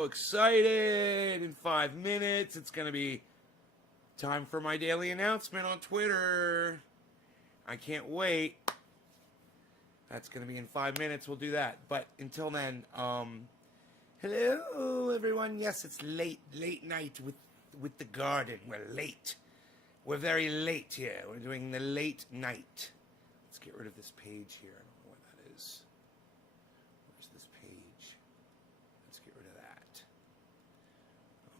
Excited. In 5 minutes, it's going to be time for my daily announcement on Twitter. I can't wait. That's going to be in 5 minutes. We'll do that. But until then, hello, everyone. Yes, it's late night with the garden. We're late. We're very late here. We're doing the late night. Let's get rid of this page here. I don't know what that is. Where's this page? Let's get rid of that.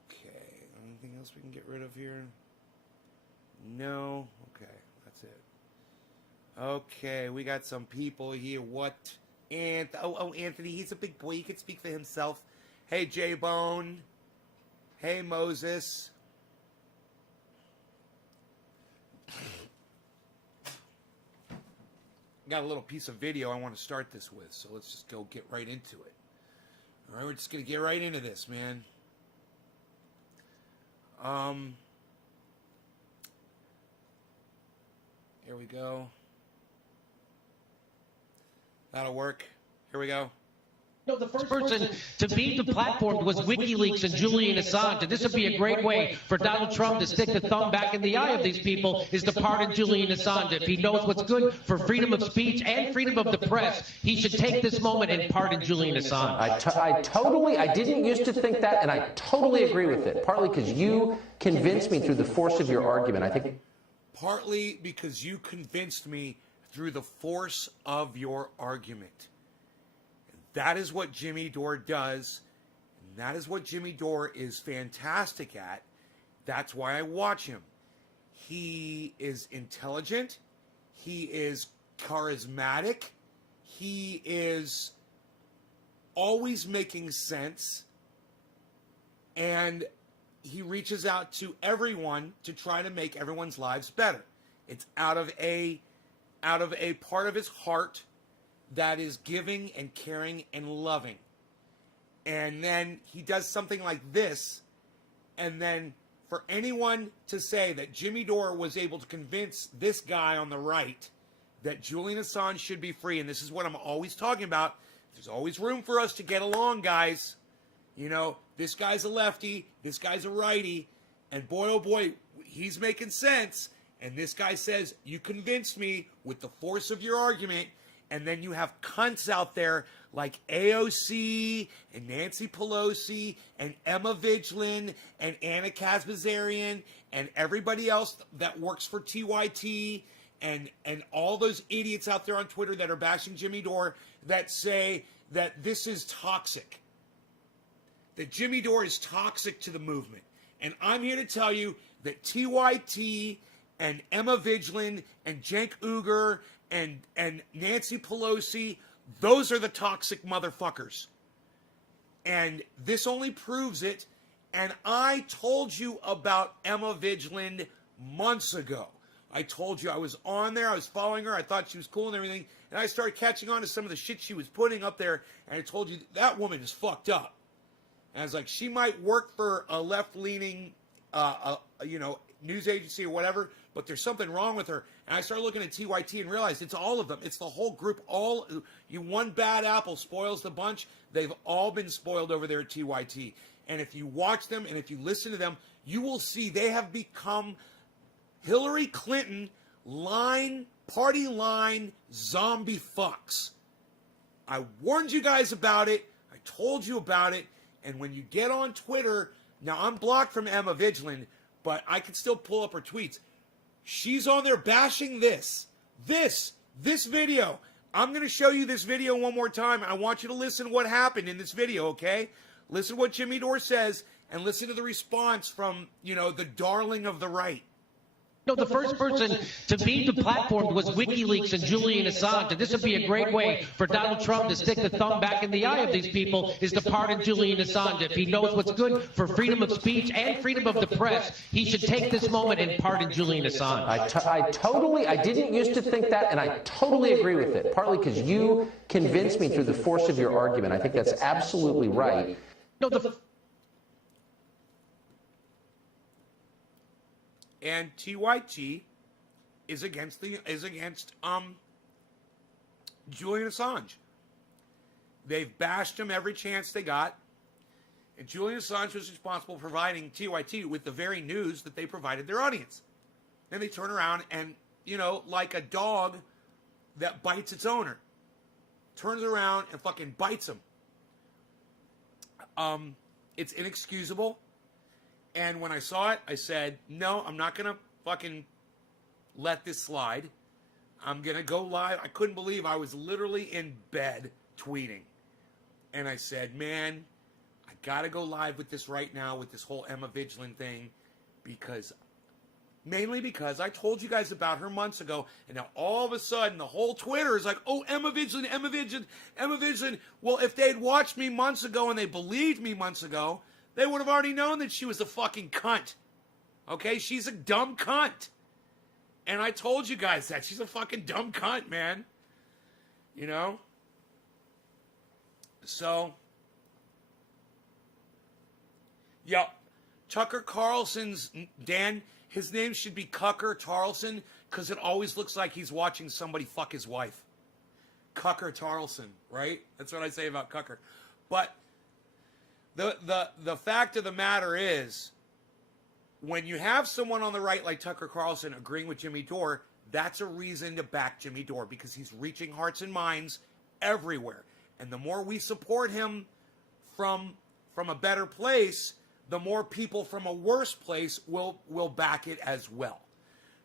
Okay. Anything else we can get rid of here? No. Okay. That's it. Okay. We got some people here. What? Anthony. He's a big boy. He can speak for himself. Hey, J-Bone. Hey, Moses. Got a little piece of video I want to start this with, so let's just get right into it. All right, we're just going to get right into this, man. Here we go. That'll work. Here we go. No, the first person to be deplatformed was WikiLeaks and Julian Assange. And this would be a great way for Donald Trump to stick the thumb back in the eye of these people, is to pardon Julian Assange. If he knows what's good for freedom of speech and freedom of the press, he should take this moment and pardon Julian Assange. I didn't used to think that, and I totally agree with it, partly because you convinced me through the force of your argument. I think partly because you convinced me through the force of your argument. That is what Jimmy Dore does, and that is what Jimmy Dore is fantastic at. That's why I watch him. He is intelligent. He is charismatic. He is always making sense. And he reaches out to everyone to try to make everyone's lives better. It's out of a part of his heart that is giving and caring and loving. And then he does something like this, and then for anyone to say that Jimmy Dore was able to convince this guy on the right that Julian Assange should be free, and this is what I'm always talking about, there's always room for us to get along, guys. You know, this guy's a lefty, this guy's a righty, and boy, oh boy, he's making sense. And this guy says, you convinced me with the force of your argument. And then you have cunts out there like AOC and Nancy Pelosi and Emma Vigeland and Anna Kazbazarian and everybody else that works for TYT and all those idiots out there on Twitter that are bashing Jimmy Dore that say that this is toxic. That Jimmy Dore is toxic to the movement. And I'm here to tell you that TYT and Emma Vigeland and Cenk Uygur and Nancy Pelosi, those are the toxic motherfuckers. And this only proves it. And I told you about Emma Vigeland months ago. I told you I was on there, I was following her, I thought she was cool and everything, and I started catching on to some of the shit she was putting up there, and I told you that woman is fucked up. And I was like, she might work for a left-leaning, news agency or whatever, but there's something wrong with her. And I started looking at TYT and realized it's all of them. It's the whole group. One bad apple spoils the bunch. They've all been spoiled over there at TYT. And if you watch them and if you listen to them, you will see they have become Hillary Clinton party line zombie fucks. I warned you guys about it. I told you about it. And when you get on Twitter, now I'm blocked from Emma Vigeland, but I can still pull up her tweets. She's on there bashing this video. I'm going to show you this video one more time. I want you to listen to what happened in this video, okay? Listen to what Jimmy Dore says, and listen to the response from, the darling of the right. No, the first person to be deplatformed was WikiLeaks and Julian Assange. And this would be a great way for Donald Trump to stick the thumb back in the eye of these people, is to pardon Julian Assange. If he knows what's good for freedom of speech and freedom of the press, he should take this moment and pardon Julian Assange. I didn't used to think that, and I totally agree with it, partly because you convinced me through the force of your argument. I think that's absolutely right. No, and TYT is against Julian Assange. They've bashed him every chance they got. And Julian Assange was responsible for providing TYT with the very news that they provided their audience. Then they turn around and, you know, like a dog that bites its owner, turns around and fucking bites him. It's inexcusable. And when I saw it, I said, no, I'm not going to fucking let this slide. I'm going to go live. I couldn't believe I was literally in bed tweeting. And I said, man, I got to go live with this right now with this whole Emma Vigeland thing mainly because I told you guys about her months ago, and now all of a sudden the whole Twitter is like, oh, Emma Vigeland, Emma Vigeland, Emma Vigeland. Well, if they'd watched me months ago and they believed me months ago, they would have already known that she was a fucking cunt. Okay? She's a dumb cunt. And I told you guys that. She's a fucking dumb cunt, man. You know? So, yeah, Tucker Carlson's, Dan, his name should be Cucker Tarlson because it always looks like he's watching somebody fuck his wife. Cucker Tarlson, right? That's what I say about Cucker. But the fact of the matter is, when you have someone on the right like Tucker Carlson agreeing with Jimmy Dore, that's a reason to back Jimmy Dore because he's reaching hearts and minds everywhere. And the more we support him from a better place, the more people from a worse place will back it as well.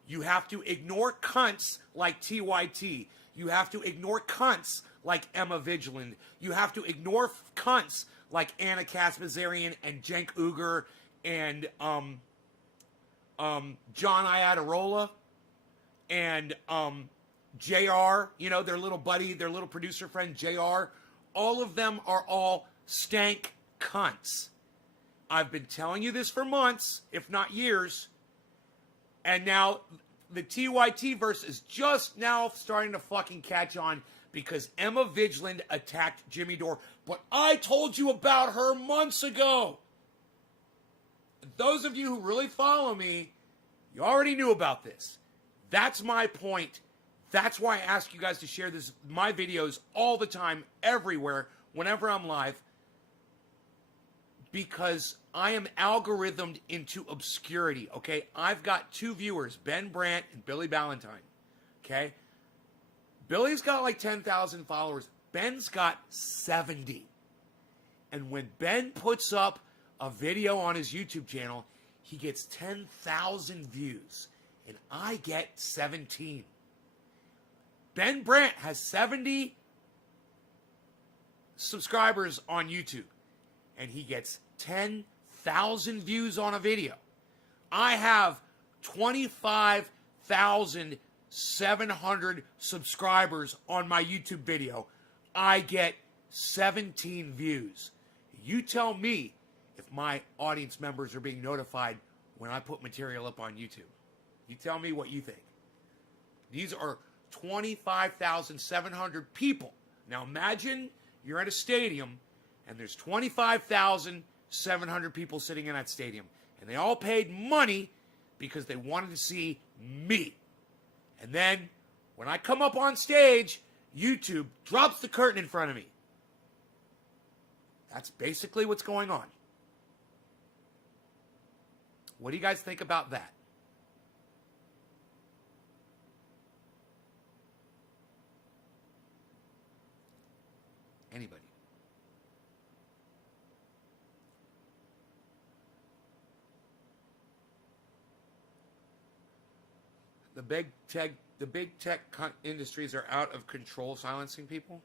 You have to ignore cunts like TYT. You have to ignore cunts like Emma Vigeland. You have to ignore cunts like Anna Kaspazarian and Cenk Uygur and John Iadarola and JR, you know, their little buddy, their little producer friend JR. All of them are all stank cunts. I've been telling you this for months, if not years. And now the TYT verse is just now starting to fucking catch on because Emma Vigeland attacked Jimmy Dore. But I told you about her months ago. Those of you who really follow me, you already knew about this. That's my point. That's why I ask you guys to share my videos all the time, everywhere, whenever I'm live. Because I am algorithmed into obscurity, okay? I've got 2 viewers, Ben Brandt and Billy Ballantyne, okay? Billy's got like 10,000 followers. Ben's got 70. And when Ben puts up a video on his YouTube channel, he gets 10,000 views, and I get 17. Ben Brandt has 70 subscribers on YouTube, and he gets 10,000 views on a video. I have 25,700 subscribers on my YouTube video. I get 17 views. You tell me if my audience members are being notified when I put material up on YouTube. You tell me what you think. These are 25,700 people. Now imagine you're at a stadium and there's 25,700 people sitting in that stadium. And they all paid money because they wanted to see me. And then when I come up on stage, YouTube drops the curtain in front of me. That's basically what's going on. What do you guys think about that? Anybody? The big tech industries are out of control silencing people.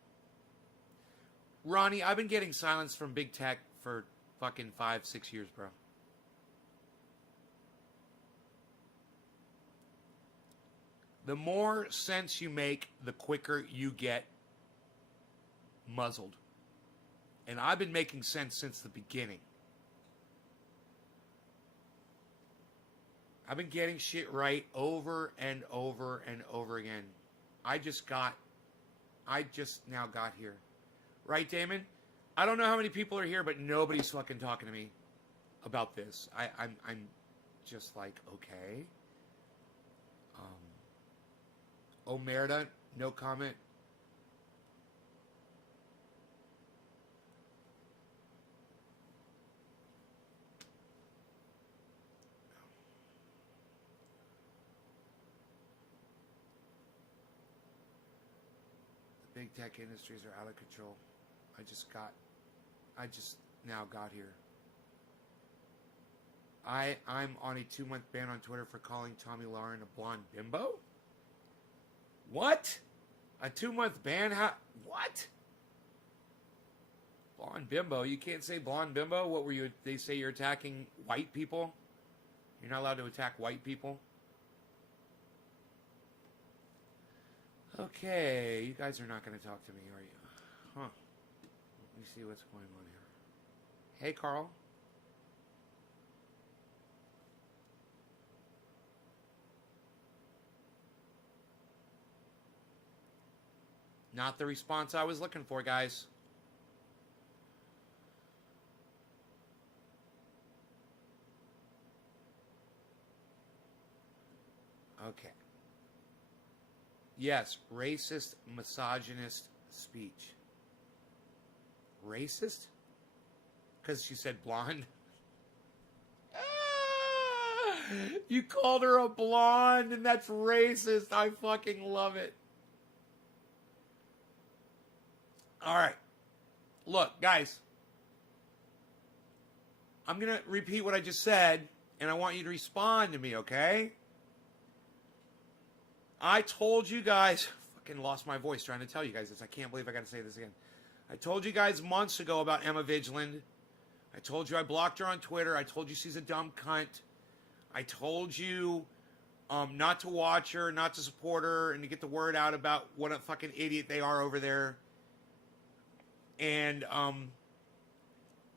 Ronnie, I've been getting silence from big tech for fucking 5-6 years, bro. The more sense you make, the quicker you get muzzled. And I've been making sense since the beginning. I've been getting shit right over and over and over again. I just now got here. Right, Damon? I don't know how many people are here, but nobody's fucking talking to me about this. I'm just like, okay. Omerta, no comment. big tech industries are out of control. I just now got here. I'm on a 2-month ban on Twitter for calling Tommy Lauren a blonde bimbo? What? A 2-month ban? What? Blonde bimbo? You can't say blonde bimbo? What were you? They say you're attacking white people? You're not allowed to attack white people? Okay, you guys are not going to talk to me, are you? Huh. Let me see what's going on here. Hey, Carl. Not the response I was looking for, guys. Okay. Yes, racist, misogynist speech. Racist? Because she said blonde? You called her a blonde, and that's racist. I fucking love it. All right. Look, guys. I'm going to repeat what I just said, and I want you to respond to me, okay? I told you guys, fucking lost my voice trying to tell you guys this. I can't believe I got to say this again. I told you guys months ago about Emma Vigeland. I told you I blocked her on Twitter. I told you she's a dumb cunt. I told you not to watch her, not to support her, and to get the word out about what a fucking idiot they are over there. And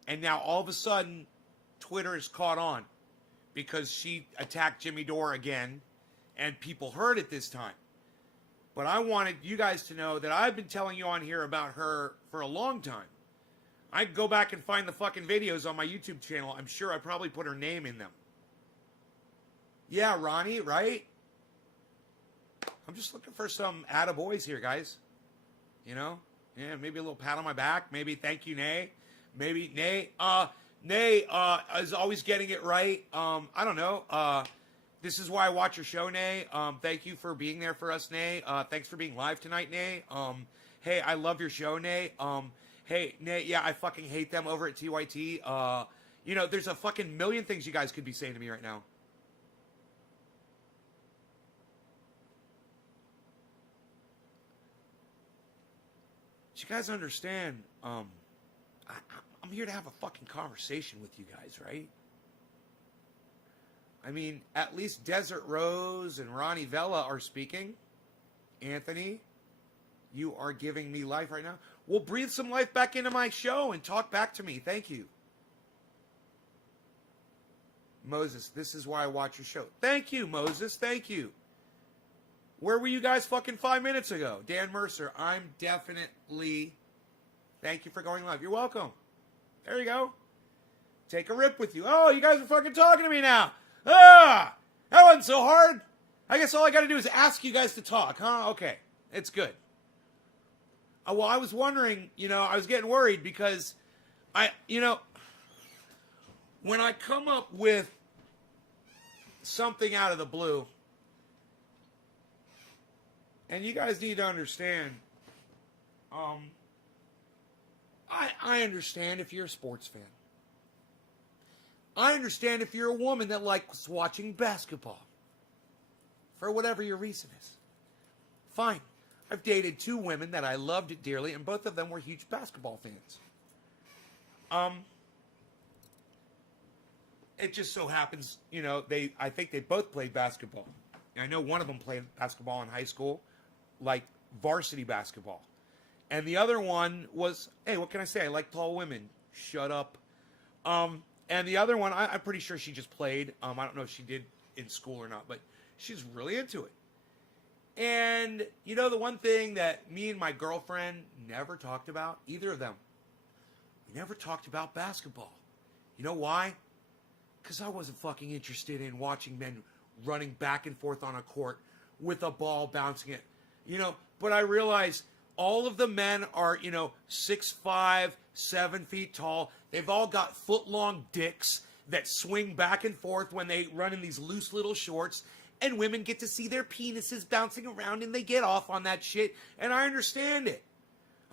now all of a sudden, Twitter is caught on because she attacked Jimmy Dore again, and people heard it this time. But I wanted you guys to know that I've been telling you on here about her for a long time. I can go back and find the fucking videos on my YouTube channel. I'm sure I probably put her name in them. Yeah, Ronnie, right? I'm just looking for some attaboys here, guys. You know? Yeah, maybe a little pat on my back. Maybe thank you, Nay. Maybe Nay. Nay is always getting it right. I don't know. This is why I watch your show, Nay. Thank you for being there for us, Nay. Thanks for being live tonight, Nay. Hey, I love your show, Nay. Hey, Nay, yeah, I fucking hate them over at TYT. You know, there's a fucking million things you guys could be saying to me right now. But you guys understand, I'm here to have a fucking conversation with you guys, right? I mean, at least Desert Rose and Ronnie Vella are speaking. Anthony, you are giving me life right now. Well, breathe some life back into my show and talk back to me. Thank you. Moses, this is why I watch your show. Thank you, Moses. Thank you. Where were you guys fucking 5 minutes ago? Dan Mercer, I'm definitely... Thank you for going live. You're welcome. There you go. Take a rip with you. Oh, you guys are fucking talking to me now. Ah! That wasn't so hard. I guess all I got to do is ask you guys to talk, huh? Okay. It's good. Well, I was wondering, you know, I was getting worried because when I come up with something out of the blue, and you guys need to understand, I understand if you're a sports fan. I understand if you're a woman that likes watching basketball. For whatever your reason is. Fine. I've dated 2 women that I loved dearly, and both of them were huge basketball fans. It just so happens, you know, I think they both played basketball. I know one of them played basketball in high school, like varsity basketball. And the other one was, hey, what can I say? I like tall women. Shut up. And the other one, I'm pretty sure she just played. I don't know if she did in school or not, but she's really into it. And, you know, the one thing that me and my girlfriend never talked about, either of them, we never talked about basketball. You know why? Because I wasn't fucking interested in watching men running back and forth on a court with a ball bouncing it. You know, but I realized all of the men are, you know, 6'5", 7 feet tall. They've all got foot-long dicks that swing back and forth when they run in these loose little shorts. And women get to see their penises bouncing around and they get off on that shit. And I understand it.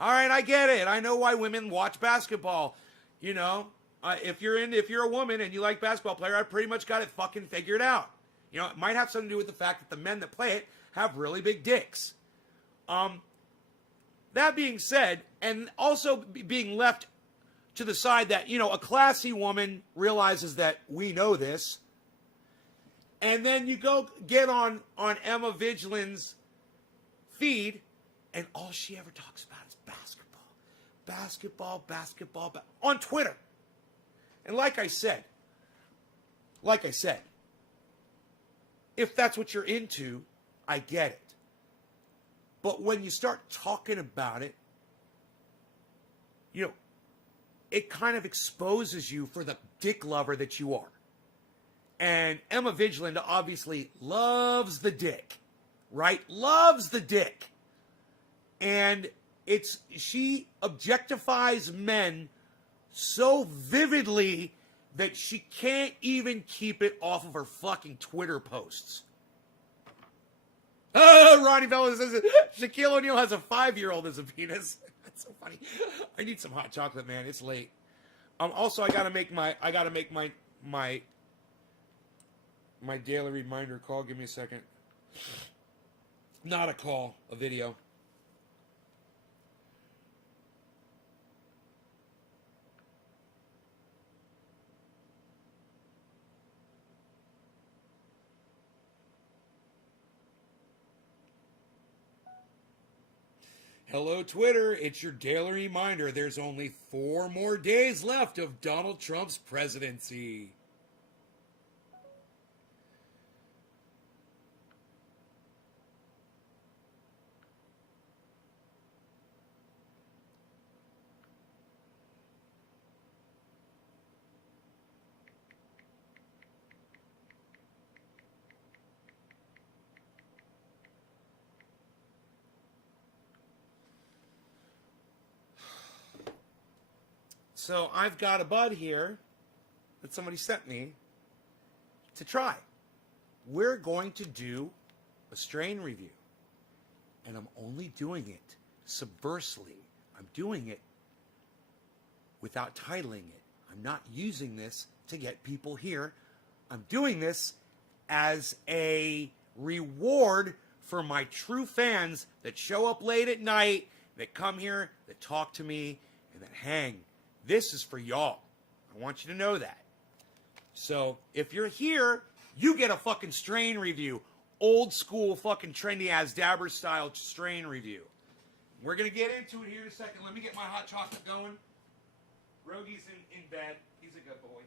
All right, I get it. I know why women watch basketball. You know, if you're a woman and you like basketball player, I pretty much got it fucking figured out. You know, it might have something to do with the fact that the men that play it have really big dicks. That being said, and also being left to the side that, you know, a classy woman realizes that we know this. And then you go get on Emma Vigeland's feed, and all she ever talks about is basketball, on Twitter. And like I said, if that's what you're into, I get it. But when you start talking about it, you know, it kind of exposes you for the dick lover that you are. And Emma Vigeland obviously loves the dick, right? Loves the dick. And she objectifies men so vividly that she can't even keep it off of her fucking Twitter posts. Ronnie Bella says Shaquille O'Neal has a 5-year-old as a penis. That's so funny. I need some hot chocolate, man. It's late. Also, I gotta make my daily reminder call. Give me a second. Not a call, a video. Hello, Twitter. It's your daily reminder. There's only 4 more days left of Donald Trump's presidency. So I've got a bud here that somebody sent me to try. We're going to do a strain review. And I'm only doing it subversely. I'm doing it without titling it. I'm not using this to get people here. I'm doing this as a reward for my true fans that show up late at night, that come here, that talk to me, and that hang. This is for y'all. I want you to know that. So, if you're here, you get a fucking strain review. Old school fucking trendy ass Dabber style strain review. We're going to get into it here in a second. Let me get my hot chocolate going. Rogi's in bed. He's a good boy.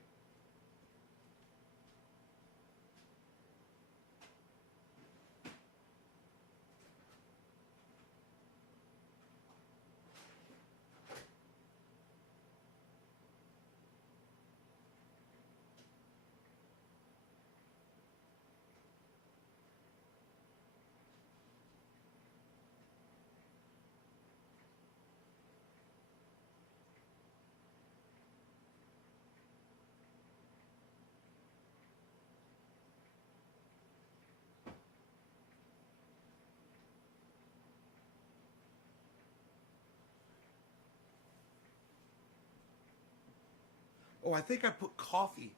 Oh, I think I put coffee.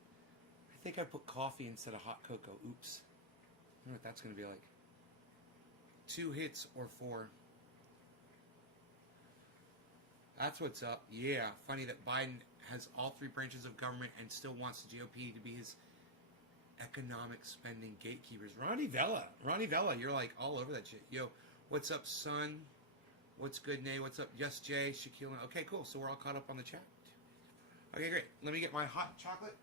I think I put coffee instead of hot cocoa. Oops. I don't know what that's going to be like. 2 hits or 4. That's what's up. Yeah. Funny that Biden has all 3 branches of government and still wants the GOP to be his economic spending gatekeepers. Ronnie Vella, you're like all over that shit. Yo, what's up, son? What's good, Nay? What's up, Yes Jay, Shaquille? Okay, cool. So we're all caught up on the chat. Okay, great. Let me get my hot chocolate.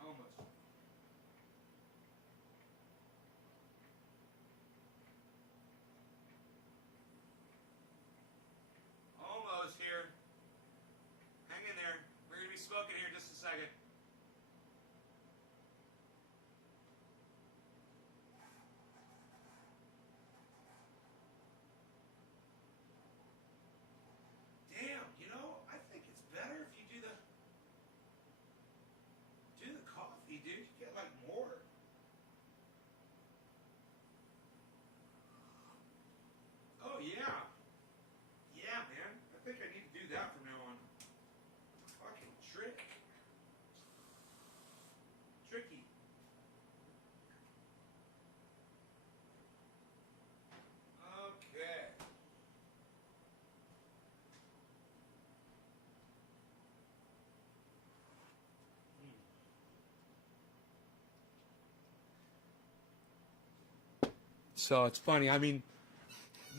Almost. So it's funny. I mean,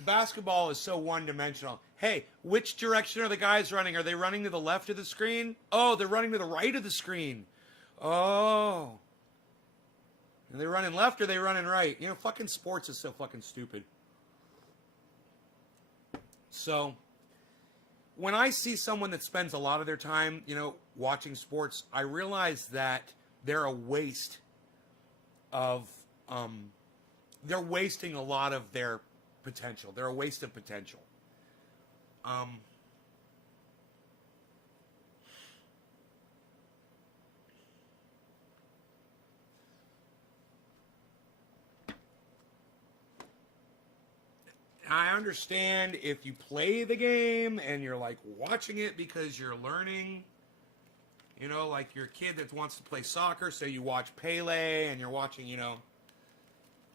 basketball is so one-dimensional. Hey, which direction are the guys running? Are they running to the left of the screen? Oh, they're running to the right of the screen. Oh. Are they running left or are they running right? You know, fucking sports is so fucking stupid. So, when I see someone that spends a lot of their time, you know, watching sports, I realize that they're a waste of, they're wasting a lot of their potential. They're a waste of potential. I understand if you play the game and you're like watching it because you're learning, you know, like your kid that wants to play soccer, so you watch Pele and you're watching, you know.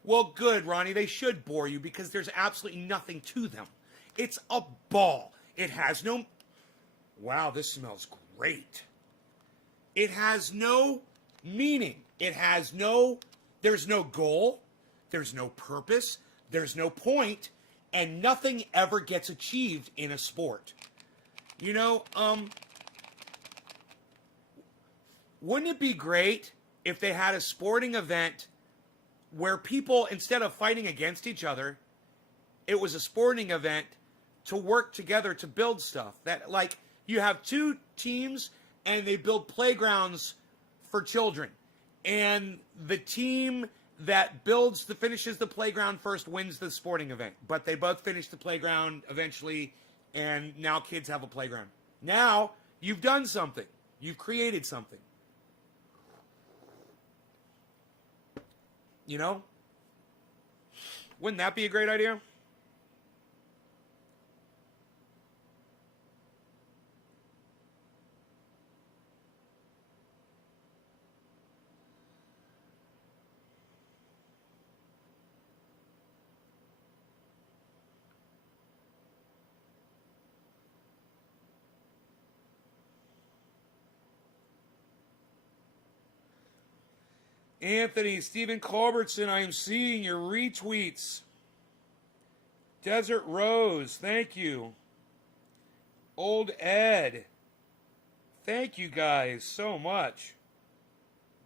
Well, good, Ronnie, they should bore you because there's absolutely nothing to them. It's a ball. It has no... Wow, this smells great. It has no meaning. It has no... There's no goal. There's no purpose. There's no point. And nothing ever gets achieved in a sport. You know, wouldn't it be great if they had a sporting event where people, instead of fighting against each other, it was a sporting event to work together to build stuff? That, like, you have two teams and they build playgrounds for children. And the team that finishes the playground first wins the sporting event. But they both finish the playground eventually, and now kids have a playground. Now, you've done something. You've created something. You know? Wouldn't that be a great idea? Anthony, Stephen Culbertson, I am seeing your retweets. Desert Rose, thank you. Old Ed, thank you guys so much.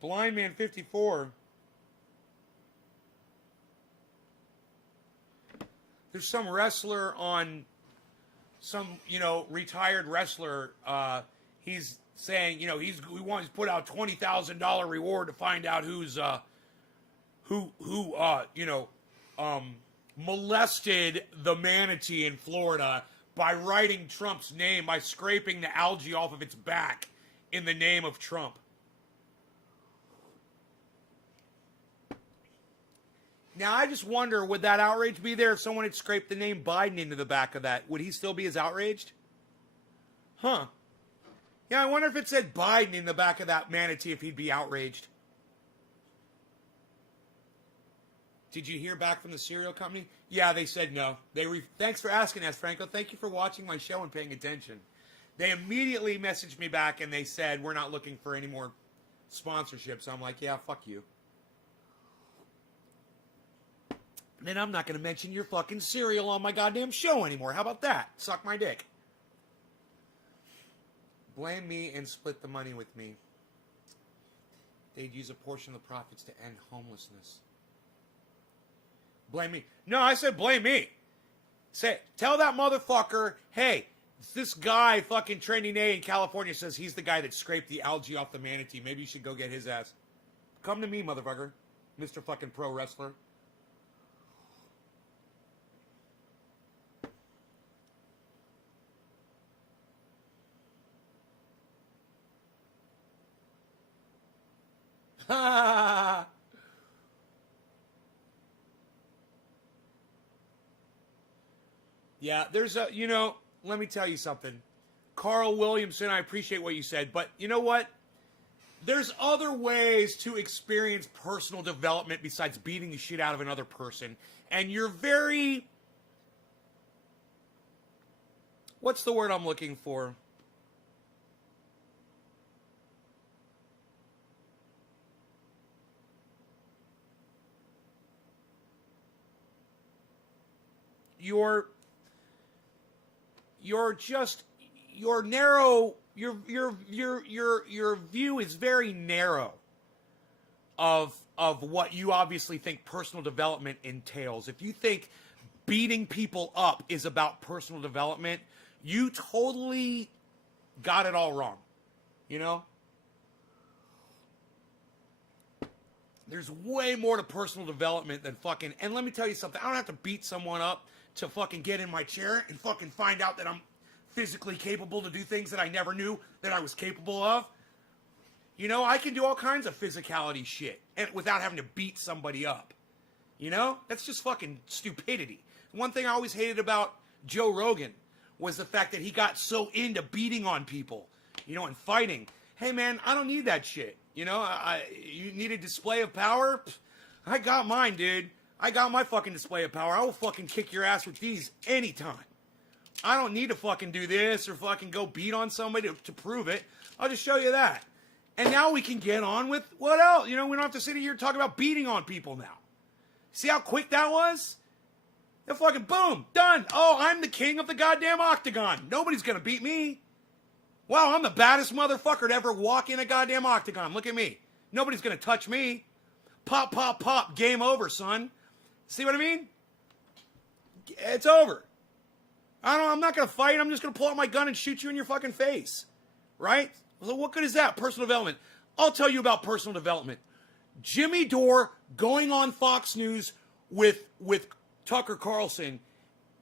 Blind Man 54. There's some wrestler on, some, you know, retired wrestler, he's saying, you know, he wants to put out $20,000 reward to find out who's molested the manatee in Florida by writing Trump's name, by scraping the algae off of its back in the name of Trump. Now, I just wonder, would that outrage be there if someone had scraped the name Biden into the back of that? Would he still be as outraged? Huh. Yeah, I wonder if it said Biden in the back of that manatee, if he'd be outraged. Did you hear back from the cereal company? Yeah, they said no. Thanks for asking us, Franco. Thank you for watching my show and paying attention. They immediately messaged me back and they said, we're not looking for any more sponsorships. So I'm like, yeah, fuck you. And then I'm not going to mention your fucking cereal on my goddamn show anymore. How about that? Suck my dick. Blame me and split the money with me. They'd use a portion of the profits to end homelessness. Blame me. No, I said blame me. Tell that motherfucker, hey, this guy fucking Trending A in California says he's the guy that scraped the algae off the manatee. Maybe you should go get his ass. Come to me, motherfucker. Mr. fucking pro wrestler. Yeah, there's a, you know, let me tell you something. Carl Williamson, I appreciate what you said, but you know what? There's other ways to experience personal development besides beating the shit out of another person. And you're very, what's the word I'm looking for? just your narrow your view is very narrow of what you obviously think personal development entails. If you think beating people up is about personal development, you totally got it all wrong. You know? There's way more to personal development than fucking... And let me tell you something. I don't have to beat someone up to fucking get in my chair and fucking find out that I'm physically capable to do things that I never knew that I was capable of. You know, I can do all kinds of physicality shit and without having to beat somebody up. You know? That's just fucking stupidity. One thing I always hated about Joe Rogan was the fact that he got so into beating on people, you know, and fighting. Hey, man, I don't need that shit. You know, you need a display of power? I got mine, dude. I got my fucking display of power. I will fucking kick your ass with these anytime. I don't need to fucking do this or fucking go beat on somebody to prove it. I'll just show you that. And now we can get on with what else? You know, we don't have to sit here and talk about beating on people now. See how quick that was? And fucking boom, done. Oh, I'm the king of the goddamn octagon. Nobody's gonna beat me. Wow, I'm the baddest motherfucker to ever walk in a goddamn octagon. Look at me. Nobody's gonna touch me. Pop, pop, pop. Game over, son. See what I mean? It's over. I'm not gonna fight. I'm just gonna pull out my gun and shoot you in your fucking face. Right? So what good is that? Personal development. I'll tell you about personal development. Jimmy Dore going on Fox News with Tucker Carlson,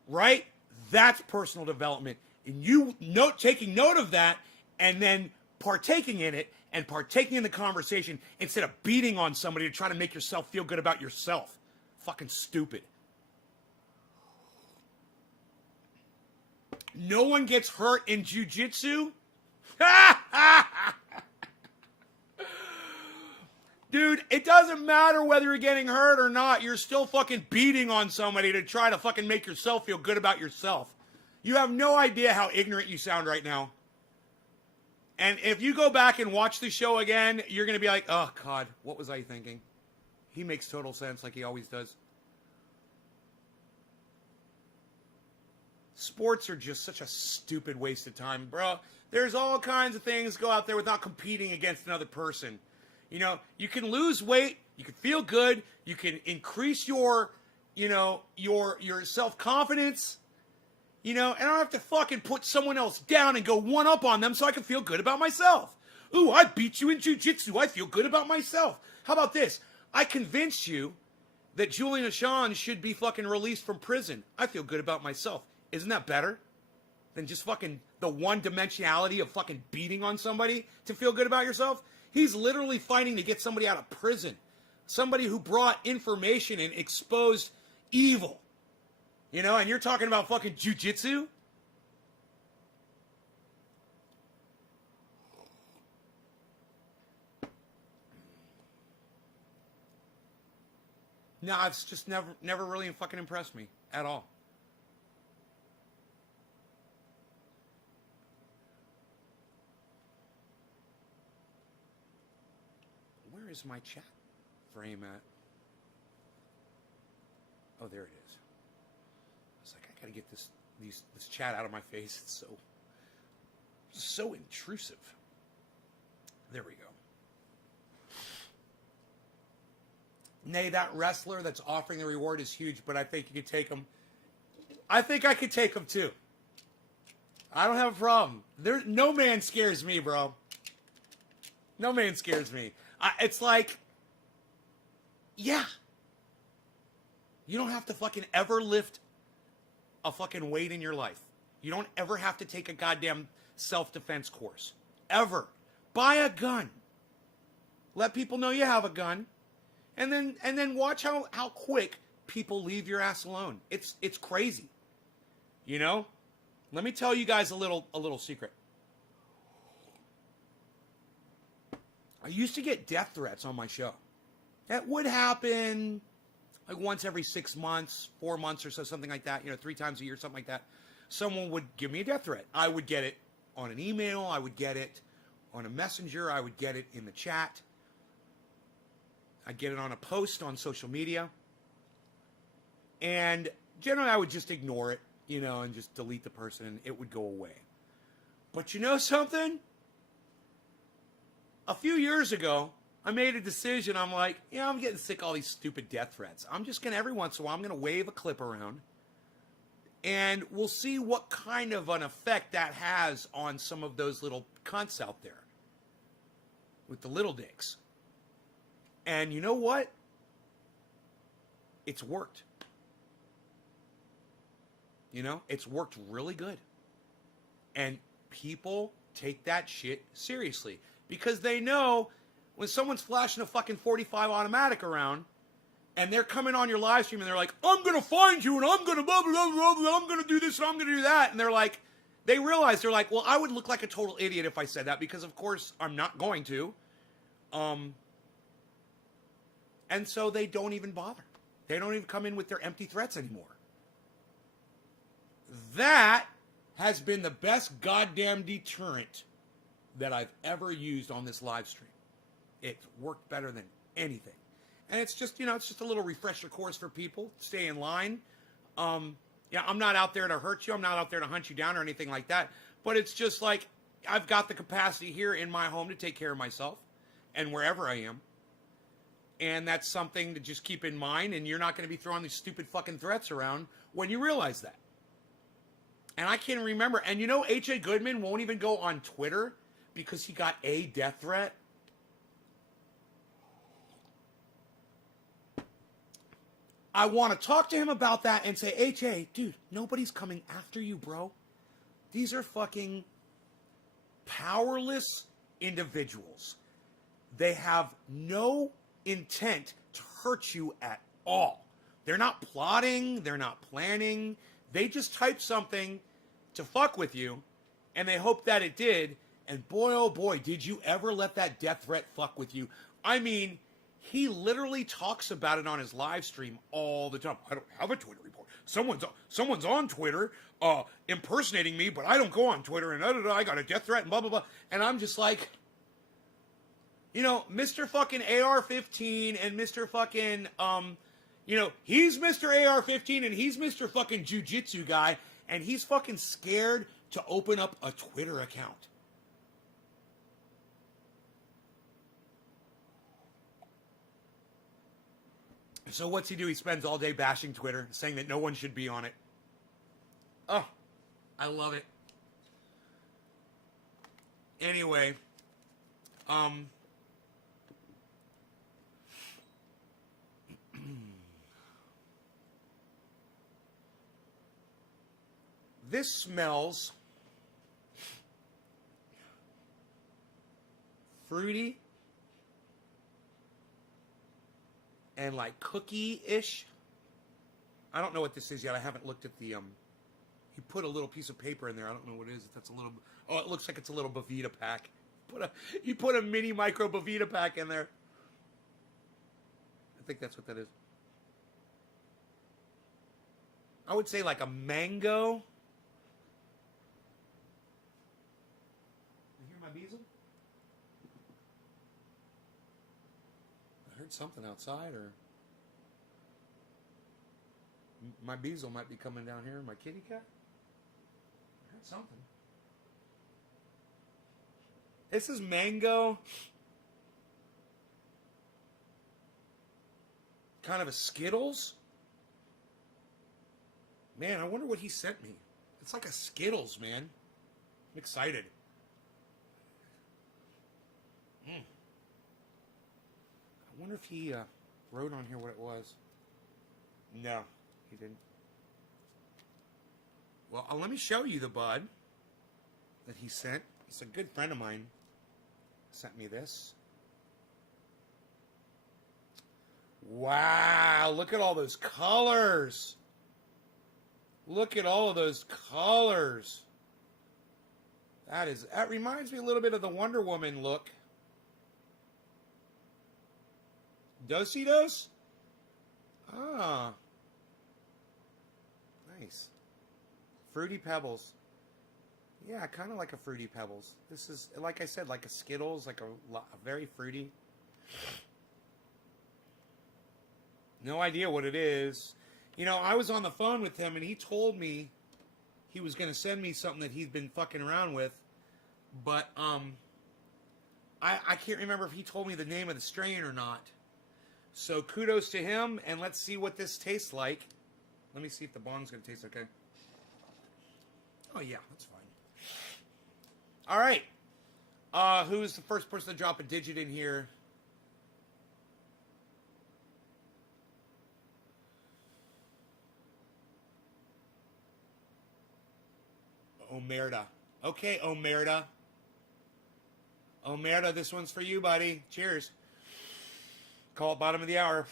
right? That's personal development. And you taking note of that and then partaking in it and partaking in the conversation instead of beating on somebody to try to make yourself feel good about yourself. Fucking stupid. No one gets hurt in jiu-jitsu? Dude, it doesn't matter whether you're getting hurt or not. You're still fucking beating on somebody to try to fucking make yourself feel good about yourself. You have no idea how ignorant you sound right now. And if you go back and watch the show again, you're going to be like, oh, God, what was I thinking? He makes total sense like he always does. Sports are just such a stupid waste of time, bro. There's all kinds of things go out there without competing against another person. You know, you can lose weight, you can feel good, you can increase your self-confidence, you know, and I don't have to fucking put someone else down and go one up on them so I can feel good about myself. Ooh, I beat you in jiu-jitsu. I feel good about myself. How about this? I convinced you that Julian Assange should be fucking released from prison. I feel good about myself. Isn't that better than just fucking the one-dimensionality of fucking beating on somebody to feel good about yourself? He's literally fighting to get somebody out of prison. Somebody who brought information and exposed evil. You know, and you're talking about fucking jiu-jitsu? No, it's just never really fucking impressed me at all. Where is my chat frame at? Oh, there it is. I was like, I gotta get this chat out of my face. It's so intrusive. There we go. Nay, that wrestler that's offering the reward is huge, but I think you could take him. I think I could take him too. I don't have a problem. No man scares me, bro. No man scares me. It's like, yeah. You don't have to fucking ever lift a fucking weight in your life. You don't ever have to take a goddamn self-defense course. Ever. Buy a gun. Let people know you have a gun. And then watch how quick people leave your ass alone. It's crazy. You know? Let me tell you guys a little secret. I used to get death threats on my show. That would happen like once every 6 months, 4 months or so, something like that. You know, 3 times a year, something like that. Someone would give me a death threat. I would get it on an email. I would get it on a messenger. I would get it in the chat. I'd get it on a post on social media. And generally I would just ignore it, and just delete the person and it would go away. But you know something? A few years ago, I made a decision. I'm like, I'm getting sick of all these stupid death threats. I'm just going to, every once in a while, I'm going to wave a clip around. And we'll see what kind of an effect that has on some of those little cunts out there. With the little dicks. And you know what? It's worked. It's worked really good. And people take that shit seriously. Because they know when someone's flashing a fucking 45 automatic around and they're coming on your live stream and they're like, I'm going to find you and I'm going to blah, blah, blah, blah, blah, I'm going to do this and I'm going to do that. And they're like, they realize, they're like, well, I would look like a total idiot if I said that because, of course, I'm not going to. And so they don't even bother. They don't even come in with their empty threats anymore. That has been the best goddamn deterrent that I've ever used on this live stream. It's worked better than anything. And it's just, it's just a little refresher course for people. Stay in line. I'm not out there to hurt you. I'm not out there to hunt you down or anything like that. But it's just like, I've got the capacity here in my home to take care of myself and wherever I am. And that's something to just keep in mind. And you're not going to be throwing these stupid fucking threats around when you realize that. And I can't remember. And H.A. Goodman won't even go on Twitter because he got a death threat. I want to talk to him about that and say, H.A., dude, nobody's coming after you, bro. These are fucking powerless individuals. They have no intent to hurt you at all. They're not plotting. They're not planning. They just type something to fuck with you, and they hope that it did. And boy, oh boy, did you ever let that death threat fuck with you. I mean, he literally talks about it on his live stream all the time. I don't have a Twitter report. Someone's on Twitter impersonating me, but I don't go on Twitter, and I got a death threat, and blah, blah, blah. And I'm just like, Mr. fucking AR-15 and Mr. fucking, he's Mr. AR-15 and he's Mr. fucking Jiu-Jitsu guy, and he's fucking scared to open up a Twitter account. So what's he do? He spends all day bashing Twitter, saying that no one should be on it. Oh, I love it. Anyway, this smells fruity and like cookie-ish. I don't know what this is yet. I haven't looked at the, he put a little piece of paper in there. I don't know what it is. If that's a little, oh, it looks like it's a little Bavita pack. He put a mini micro Bavita pack in there. I think that's what that is. I would say like a mango. You hear my bezel? I heard something outside, or my bezel might be coming down here. My kitty cat? I heard something. This is mango. Kind of a Skittles. Man, I wonder what he sent me. It's like a Skittles, man. I'm excited. I wonder if he wrote on here what it was. No, he didn't. Well, let me show you the bud that he sent. He's a good friend of mine. Sent me this. Wow, look at all those colors. Look at all of those colors. That reminds me a little bit of the Wonder Woman look. Dos-y-dos? Ah. Nice. Fruity Pebbles. Yeah, kind of like a Fruity Pebbles. This is, like I said, like a Skittles, like a very fruity. No idea what it is. You know, I was on the phone with him, and he told me he was going to send me something that he'd been fucking around with. But, I can't remember if he told me the name of the strain or not. So kudos to him, and let's see what this tastes like. Let me see if the bong's going to taste okay. Oh, yeah, that's fine. All right. Who's the first person to drop a digit in here? Omerta. Okay, Omerta. Omerta, this one's for you, buddy. Cheers. Call it bottom of the hour.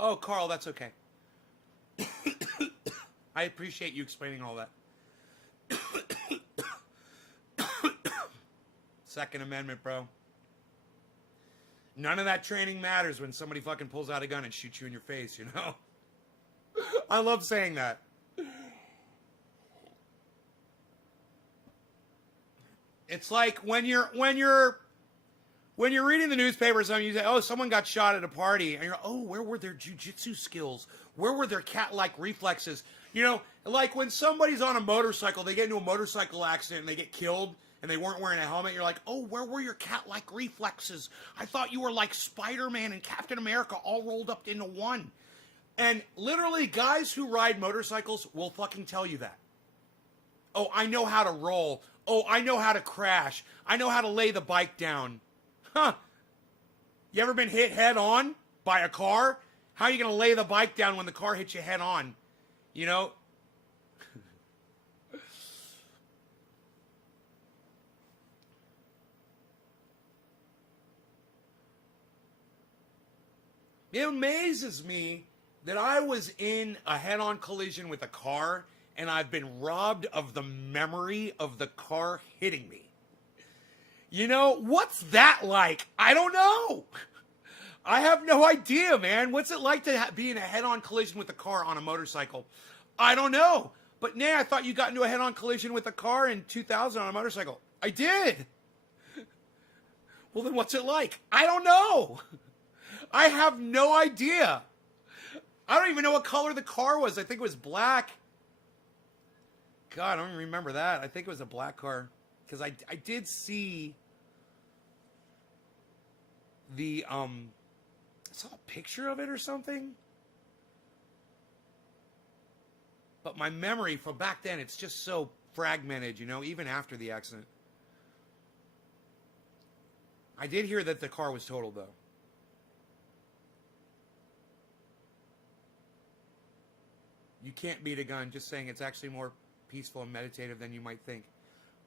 Oh, Carl, that's okay. I appreciate you explaining all that. Second Amendment, bro. None of that training matters when somebody fucking pulls out a gun and shoots you in your face, you know? I love saying that. It's like when you're reading the newspaper or something, you say, oh, someone got shot at a party. And you're like, oh, where were their jujitsu skills? Where were their cat-like reflexes? You know, like when somebody's on a motorcycle, they get into a motorcycle accident and they get killed and they weren't wearing a helmet. You're like, oh, where were your cat-like reflexes? I thought you were like Spider-Man and Captain America all rolled up into one. And literally, guys who ride motorcycles will fucking tell you that. Oh, I know how to roll. Oh, I know how to crash. I know how to lay the bike down. Huh. You ever been hit head on by a car? How are you going to lay the bike down when the car hits you head on? You know? It amazes me that I was in a head-on collision with a car and I've been robbed of the memory of the car hitting me. You know, what's that like? I don't know. I have no idea, man. What's it like to be in a head-on collision with a car on a motorcycle? I don't know. But, Nay, I thought you got into a head-on collision with a car in 2000 on a motorcycle. I did. Well, then what's it like? I don't know. I have no idea. I don't even know what color the car was. I think it was black. God, I don't even remember that. I think it was a black car. Because I did see the, I saw a picture of it or something. But my memory from back then, it's just so fragmented, you know, even after the accident. I did hear that the car was totaled, though. You can't beat a gun, just saying it's actually more peaceful and meditative than you might think.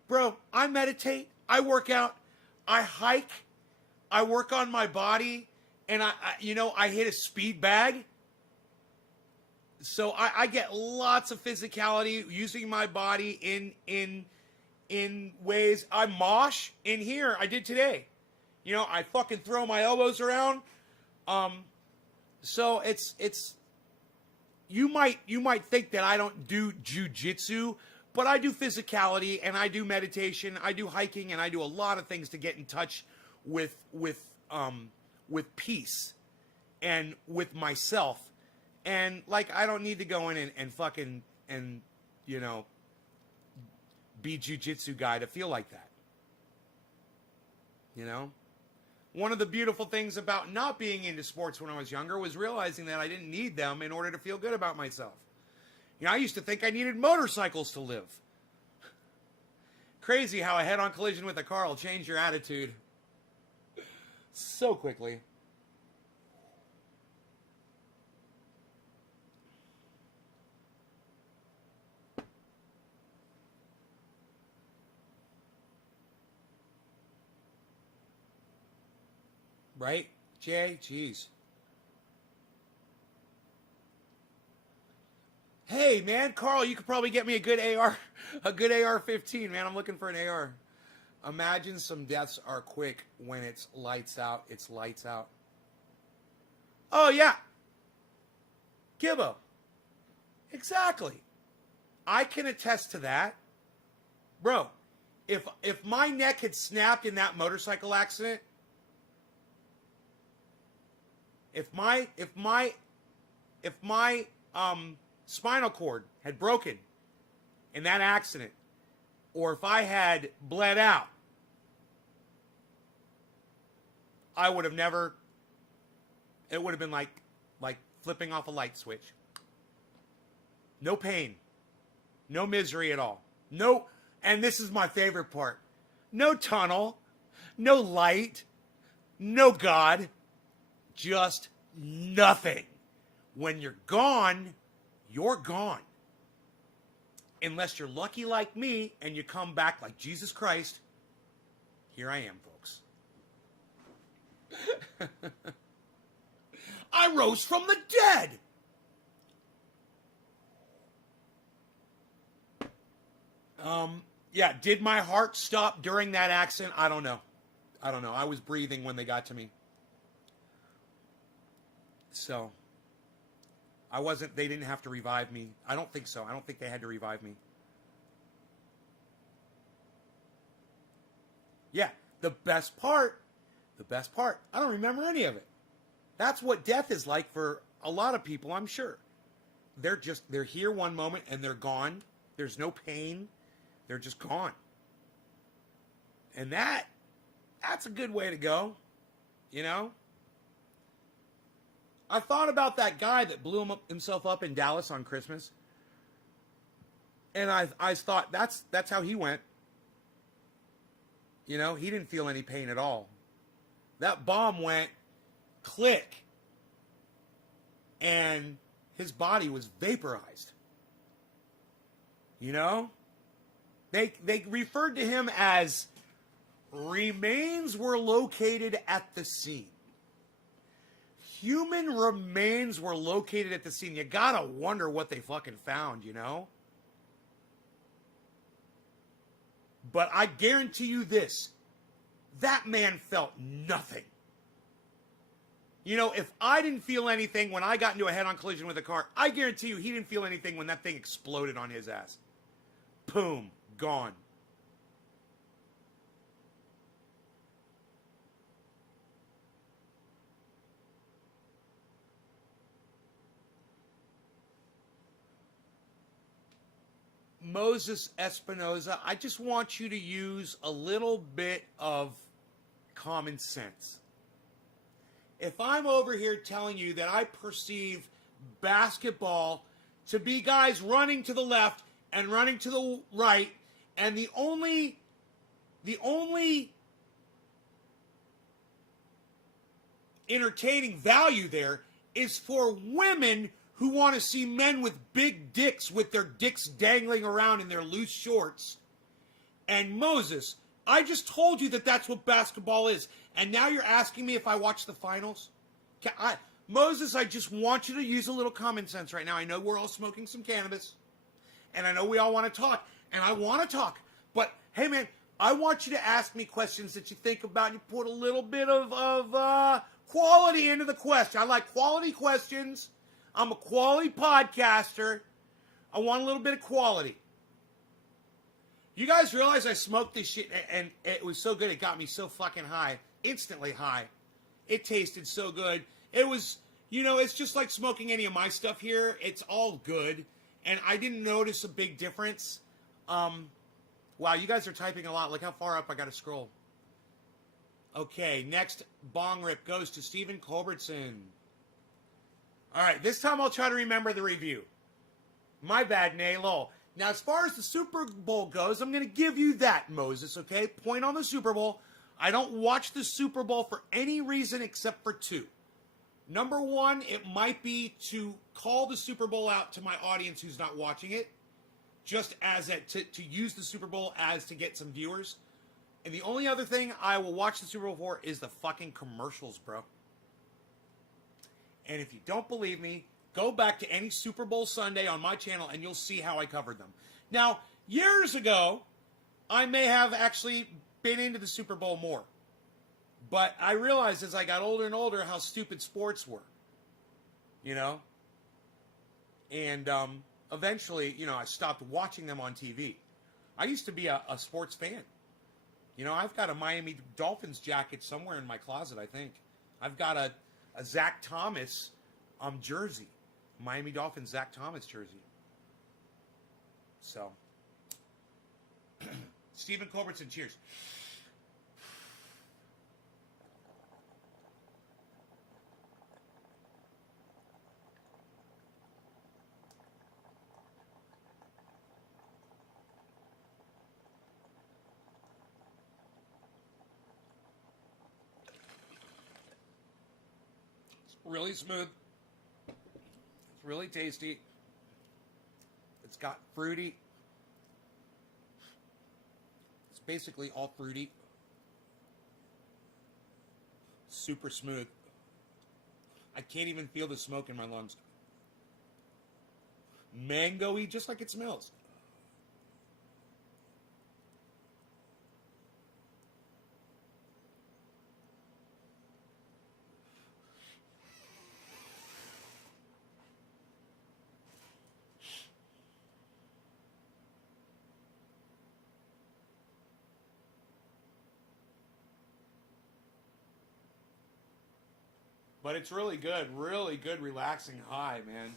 Bro, I meditate, I work out, I hike, I work on my body, and I hit a speed bag. So I get lots of physicality using my body in ways. I mosh in here. I did today. You know, I fucking throw my elbows around. So it's you might think that I don't do jujitsu, but I do physicality and I do meditation, I do hiking, and I do a lot of things to get in touch with peace and with myself. And like, I don't need to go in and fucking, and, you know, be jujitsu guy to feel like that. You know? One of the beautiful things about not being into sports when I was younger was realizing that I didn't need them in order to feel good about myself. You know, I used to think I needed motorcycles to live. Crazy how a head-on collision with a car will change your attitude. so quickly. Right, Jay? Jeez. Hey, man, Carl, you could probably get me a good AR-15, man. I'm looking for an AR. Imagine some deaths are quick when it's lights out. It's lights out. Oh, yeah. Gibbo. Exactly. I can attest to that. Bro, if my neck had snapped in that motorcycle accident, if my spinal cord had broken in that accident, or if I had bled out, I would have never, it would have been like flipping off a light switch. No pain. No misery at all. No, and this is my favorite part. No tunnel. No light. No God. Just nothing. When you're gone, you're gone. Unless you're lucky like me and you come back like Jesus Christ. Here I am, folks. I rose from the dead. Yeah, did my heart stop during that accident? I don't know. I was breathing when they got to me. So, they didn't have to revive me. I don't think so. I don't think they had to revive me. Yeah, the best part, I don't remember any of it. That's what death is like for a lot of people, I'm sure. They're here one moment and they're gone. There's no pain. They're just gone. And that's a good way to go, you know? I thought about that guy that blew himself up in Dallas on Christmas. And I thought that's how he went. You know, he didn't feel any pain at all. That bomb went click. And his body was vaporized. You know? They referred to him as remains were located at the scene. Human remains were located at the scene. You gotta wonder what they fucking found, you know? But I guarantee you this. That man felt nothing. You know, if I didn't feel anything when I got into a head-on collision with a car, I guarantee you he didn't feel anything when that thing exploded on his ass. Boom. Gone. Moses Espinoza, I just want you to use a little bit of common sense. If I'm over here telling you that I perceive basketball to be guys running to the left and running to the right, and the only entertaining value there is for women who want to see men with big dicks with their dicks dangling around in their loose shorts. And Moses, I just told you that that's what basketball is. And now you're asking me if I watch the finals? Moses, I just want you to use a little common sense right now. I know we're all smoking some cannabis. And I know we all want to talk. And I want to talk. But, hey, man, I want you to ask me questions that you think about. And you put a little bit of quality into the question. I like quality questions. I'm a quality podcaster. I want a little bit of quality. You guys realize I smoked this shit and it was so good it got me so fucking high. Instantly high. It tasted so good. It was, you know, it's just like smoking any of my stuff here. It's all good. And I didn't notice a big difference. Wow, you guys are typing a lot. Look how far up I got to scroll. Okay, next bong rip goes to Stephen Culbertson. All right, this time I'll try to remember the review. My bad, nay, lol. Now, as far as the Super Bowl goes, I'm going to give you that, Moses, okay? Point on the Super Bowl. I don't watch the Super Bowl for any reason except for two. Number one, it might be to call the Super Bowl out to my audience who's not watching it, just as to use the Super Bowl as to get some viewers. And the only other thing I will watch the Super Bowl for is the fucking commercials, bro. And if you don't believe me, go back to any Super Bowl Sunday on my channel and you'll see how I covered them. Now, years ago, I may have actually been into the Super Bowl more. But I realized as I got older and older how stupid sports were. You know? And eventually, you know, I stopped watching them on TV. I used to be a sports fan. You know, I've got a Miami Dolphins jacket somewhere in my closet, I think. I've got a Zach Thomas jersey. Miami Dolphins Zach Thomas jersey. So. Stephen Culbertson, cheers. Really smooth. It's really tasty. It's got fruity. It's basically all fruity. Super smooth. I can't even feel the smoke in my lungs. Mango-y, just like it smells. But it's really good, relaxing high, man.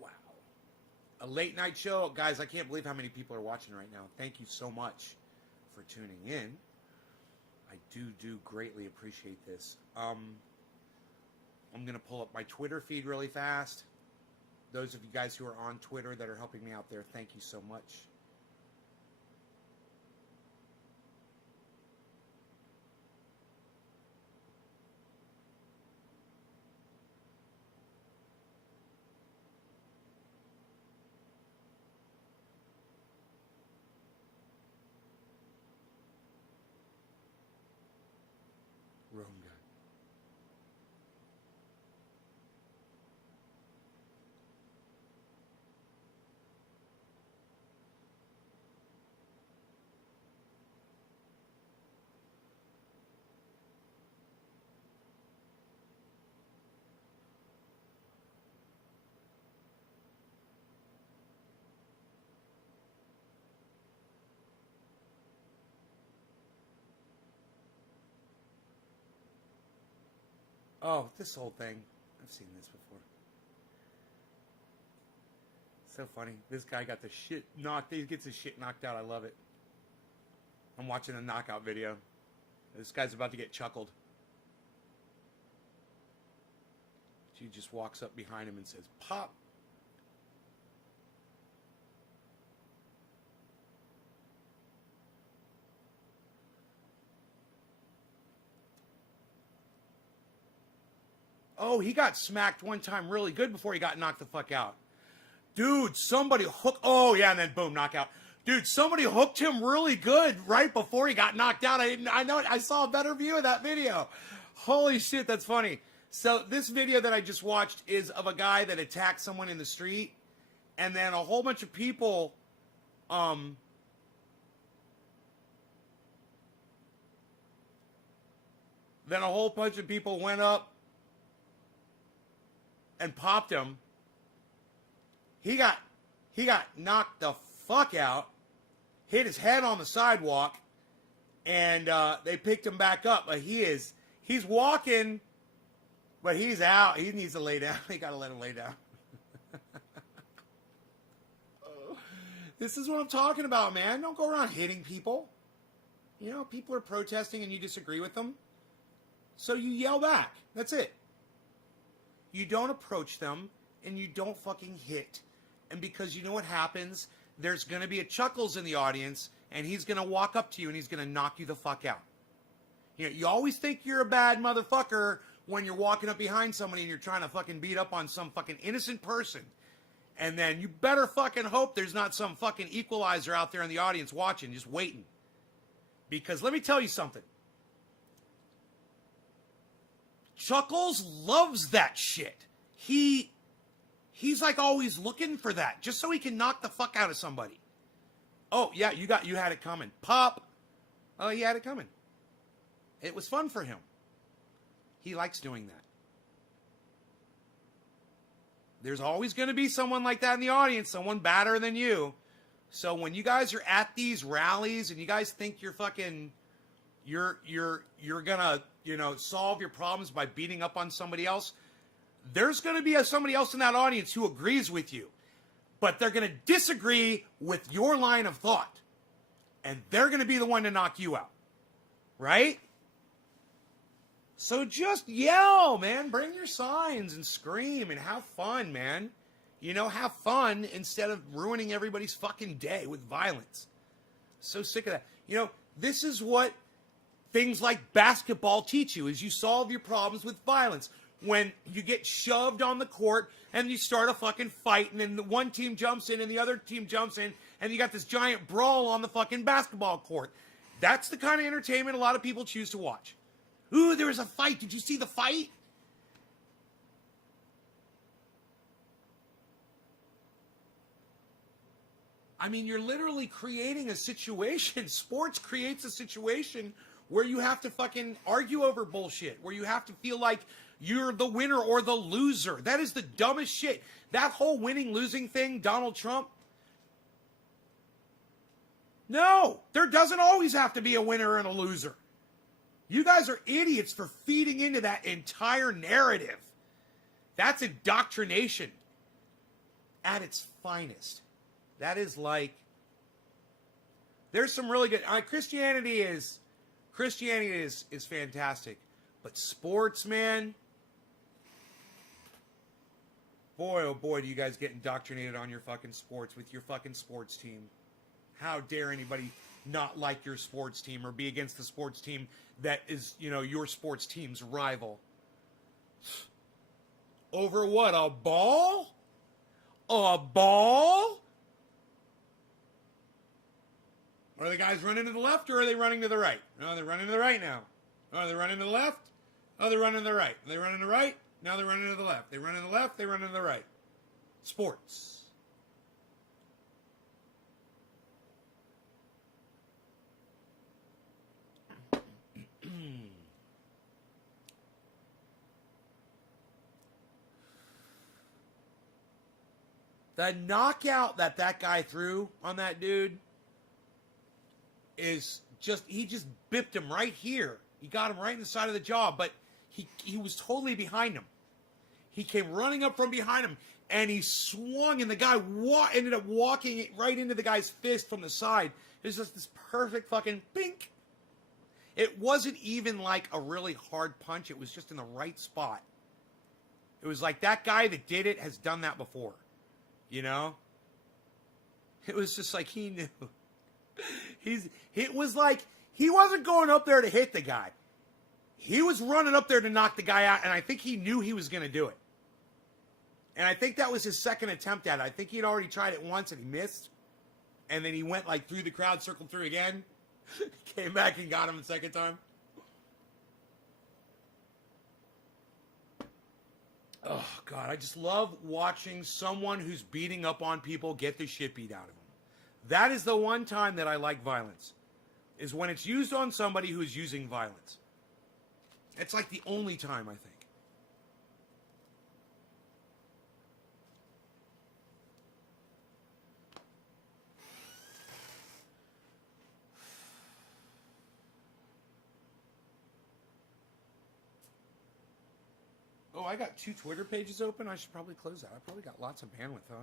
Wow. A late night show. Guys, I can't believe how many people are watching right now. Thank you so much for tuning in. I do greatly appreciate this. I'm going to pull up my Twitter feed really fast. Those of you guys who are on Twitter that are helping me out there, thank you so much. Rome guy. Oh, this whole thing. I've seen this before. So funny. This guy got the shit knocked. He gets his shit knocked out. I love it. I'm watching a knockout video. This guy's about to get chuckled. She just walks up behind him and says, "Pop." Oh, he got smacked one time really good before he got knocked the fuck out. Dude, somebody hooked... Oh, yeah, and then boom, knockout. Dude, somebody hooked him really good right before he got knocked out. I saw a better view of that video. Holy shit, that's funny. So this video that I just watched is of a guy that attacked someone in the street, and then a whole bunch of people... Then a whole bunch of people went up and popped him. He got knocked the fuck out, hit his head on the sidewalk, and they picked him back up. But he's walking, but he's out. He needs to lay down. They got to let him lay down. This is what I'm talking about, man. Don't go around hitting people. You know, people are protesting and you disagree with them. So you yell back. That's it. You don't approach them, and you don't fucking hit. And because you know what happens, there's going to be a Chuckles in the audience, and he's going to walk up to you, and he's going to knock you the fuck out. You know, you always think you're a bad motherfucker when you're walking up behind somebody and you're trying to fucking beat up on some fucking innocent person. And then you better fucking hope there's not some fucking equalizer out there in the audience watching, just waiting. Because let me tell you something. Chuckles loves that shit. He's like always looking for that, just so he can knock the fuck out of somebody. Oh, yeah, you had it coming. Pop. Oh, he had it coming. It was fun for him. He likes doing that. There's always going to be someone like that in the audience, someone badder than you. So when you guys are at these rallies and you guys think you're fucking, you're gonna, solve your problems by beating up on somebody else, there's going to be somebody else in that audience who agrees with you, but they're going to disagree with your line of thought, and they're going to be the one to knock you out, right? So just yell, man. Bring your signs and scream and have fun, man. Have fun instead of ruining everybody's fucking day with violence. So sick of that. This is what things like basketball teach you, is you solve your problems with violence. When you get shoved on the court and you start a fucking fight, and then the one team jumps in and the other team jumps in, and you got this giant brawl on the fucking basketball court. That's the kind of entertainment a lot of people choose to watch. Ooh, there was a fight. Did you see the fight? I mean, you're literally creating a situation. Sports creates a situation where you have to fucking argue over bullshit, where you have to feel like you're the winner or the loser. That is the dumbest shit. That whole winning-losing thing, Donald Trump. No, there doesn't always have to be a winner and a loser. You guys are idiots for feeding into that entire narrative. That's indoctrination at its finest. That is like, there's some really good, Christianity is fantastic. But sports, man, boy, oh boy, do you guys get indoctrinated on your fucking sports with your fucking sports team. How dare anybody not like your sports team or be against the sports team that is, your sports team's rival. Over what, a ball? A ball? Are the guys running to the left or are they running to the right? No, they're running to the right now. Oh, they're running to the left? Oh, they're running to the right. Are they running to the right? Now they're running to the left. They run to the left, they run to the right. Sports. The knockout that guy threw on that dude is just, he just bipped him right here. He got him right in the side of the jaw, but he was totally behind him. He came running up from behind him, and he swung, and the guy ended up walking it right into the guy's fist from the side. It was just this perfect fucking bink. It wasn't even like a really hard punch. It was just in the right spot. It was like that guy that did it has done that before. It was just like he knew. It was like he wasn't going up there to hit the guy. He was running up there to knock the guy out, and I think he knew he was going to do it. And I think that was his second attempt at it. I think he'd already tried it once and he missed. And then he went like through the crowd, circled through again, came back and got him the second time. Oh, God, I just love watching someone who's beating up on people get the shit beat out of them. That is the one time that I like violence, is when it's used on somebody who's using violence. It's like the only time, I think. Oh, I got 2 Twitter pages open. I should probably close that. I probably got lots of bandwidth, huh?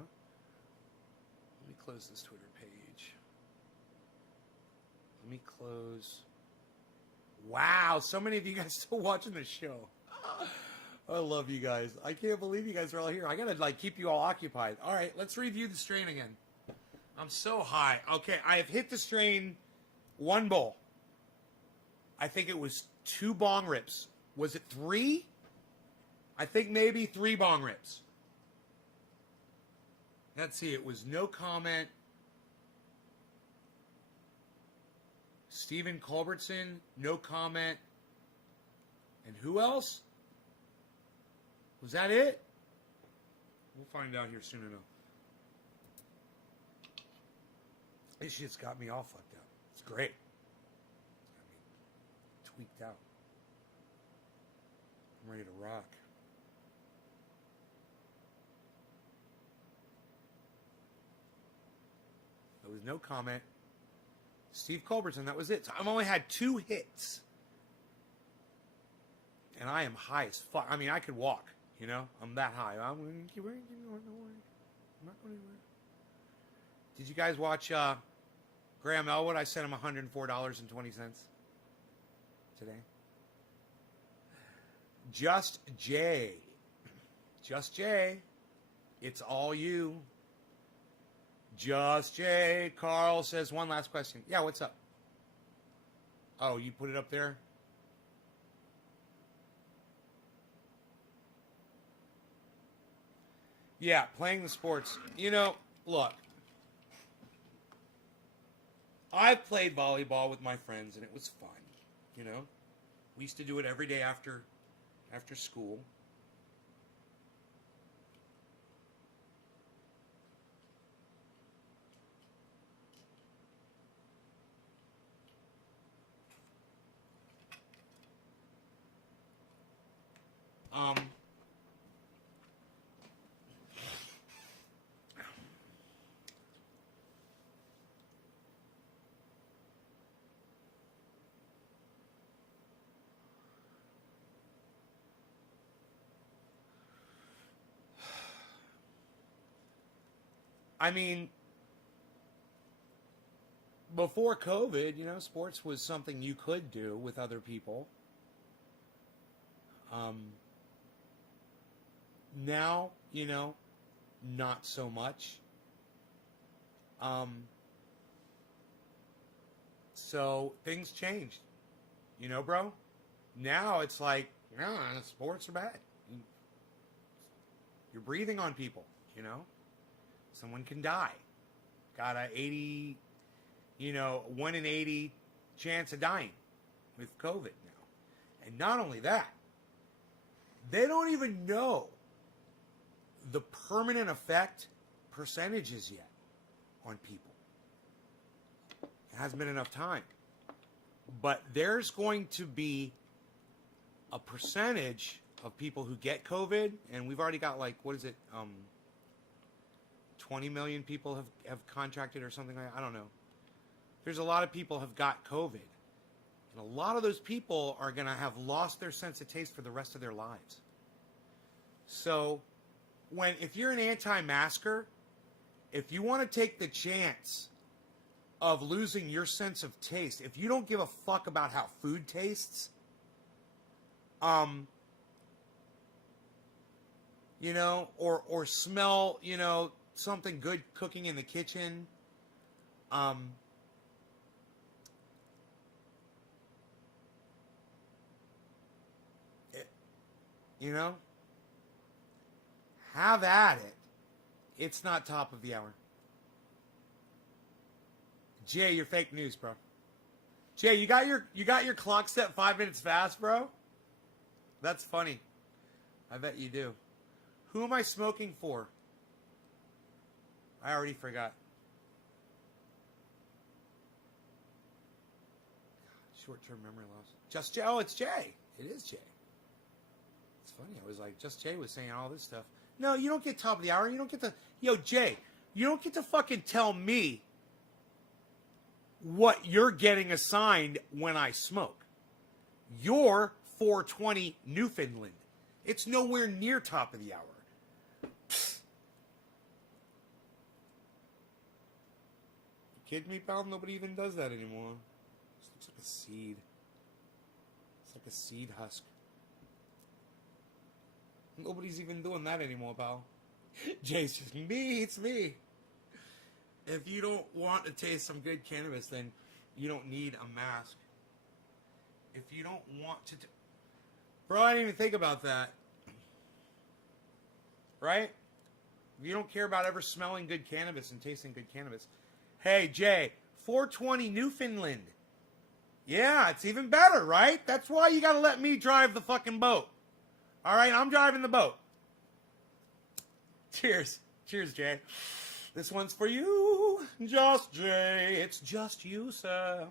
Let me close this Twitter page. Let me close Wow, so many of you guys still watching the show. I love you guys. I can't believe you guys are all here. I gotta keep you all occupied. All right, let's review the strain again. I'm so high. Okay, I have hit the strain one bowl. I think it was 2 bong rips. Was it 3? I think maybe 3 bong rips. Let's see, it was no comment. Stephen Culbertson, no comment. And who else? Was that it? We'll find out here soon enough. This shit's got me all fucked up. It's great. It's got me tweaked out. I'm ready to rock. There was no comment. Steve Culbertson, that was it. So I've only had 2 hits. And I am high as fuck. I mean, I could walk, you know? I'm that high. I'm going to keep working. I'm not going anywhere. Did you guys watch Graham Elwood? I sent him $104.20 today. Just Jay. Just Jay. It's all you. Just Jay. Carl says, one last question. Yeah, what's up? Oh, you put it up there? Yeah, playing the sports. You know, look. I've played volleyball with my friends, and it was fun. You know? We used to do it every day after school. I mean, before COVID, you know, sports was something you could do with other people. Now, you know, not so much. So things changed, you know, bro. Now it's like, no, sports are bad. You're breathing on people, you know. Someone can die. Got a 80, you know, 1 in 80 chance of dying with COVID now. And not only that, they don't even know the permanent effect percentages yet on people. It hasn't been enough time. But there's going to be a percentage of people who get COVID, and we've already got like, what is it, 20 million people have contracted or something like that. I don't know. There's a lot of people have got COVID. And a lot of those people are going to have lost their sense of taste for the rest of their lives. So, if you're an anti-masker, if you want to take the chance of losing your sense of taste, if you don't give a fuck about how food tastes, you know, or smell, you know, something good cooking in the kitchen, you know, have at it. It's not top of the hour. Jay, you're fake news, bro. Jay, you got your clock set 5 minutes fast, bro? That's funny. I bet you do. Who am I smoking for? I already forgot. Short-term memory loss. Just Jay. Oh, it's Jay. It is Jay. It's funny. I was like, Just Jay was saying all this stuff. No, you don't get top of the hour. You don't get to... Yo, Jay, you don't get to fucking tell me what you're getting assigned when I smoke. You're 420 Newfoundland. It's nowhere near top of the hour. Psst. You kidding me, pal? Nobody even does that anymore. This looks like a seed. like a seed husk. Nobody's even doing that anymore, pal. Jay's just me. It's me. If you don't want to taste some good cannabis, then you don't need a mask. If you don't want to... Bro, I didn't even think about that. Right? If you don't care about ever smelling good cannabis and tasting good cannabis. Hey, Jay, 420 Newfoundland. Yeah, it's even better, right? That's why you gotta let me drive the fucking boat. All right, I'm driving the boat. Cheers. Cheers, Jay. This one's for you. Just Jay. It's just you, sir.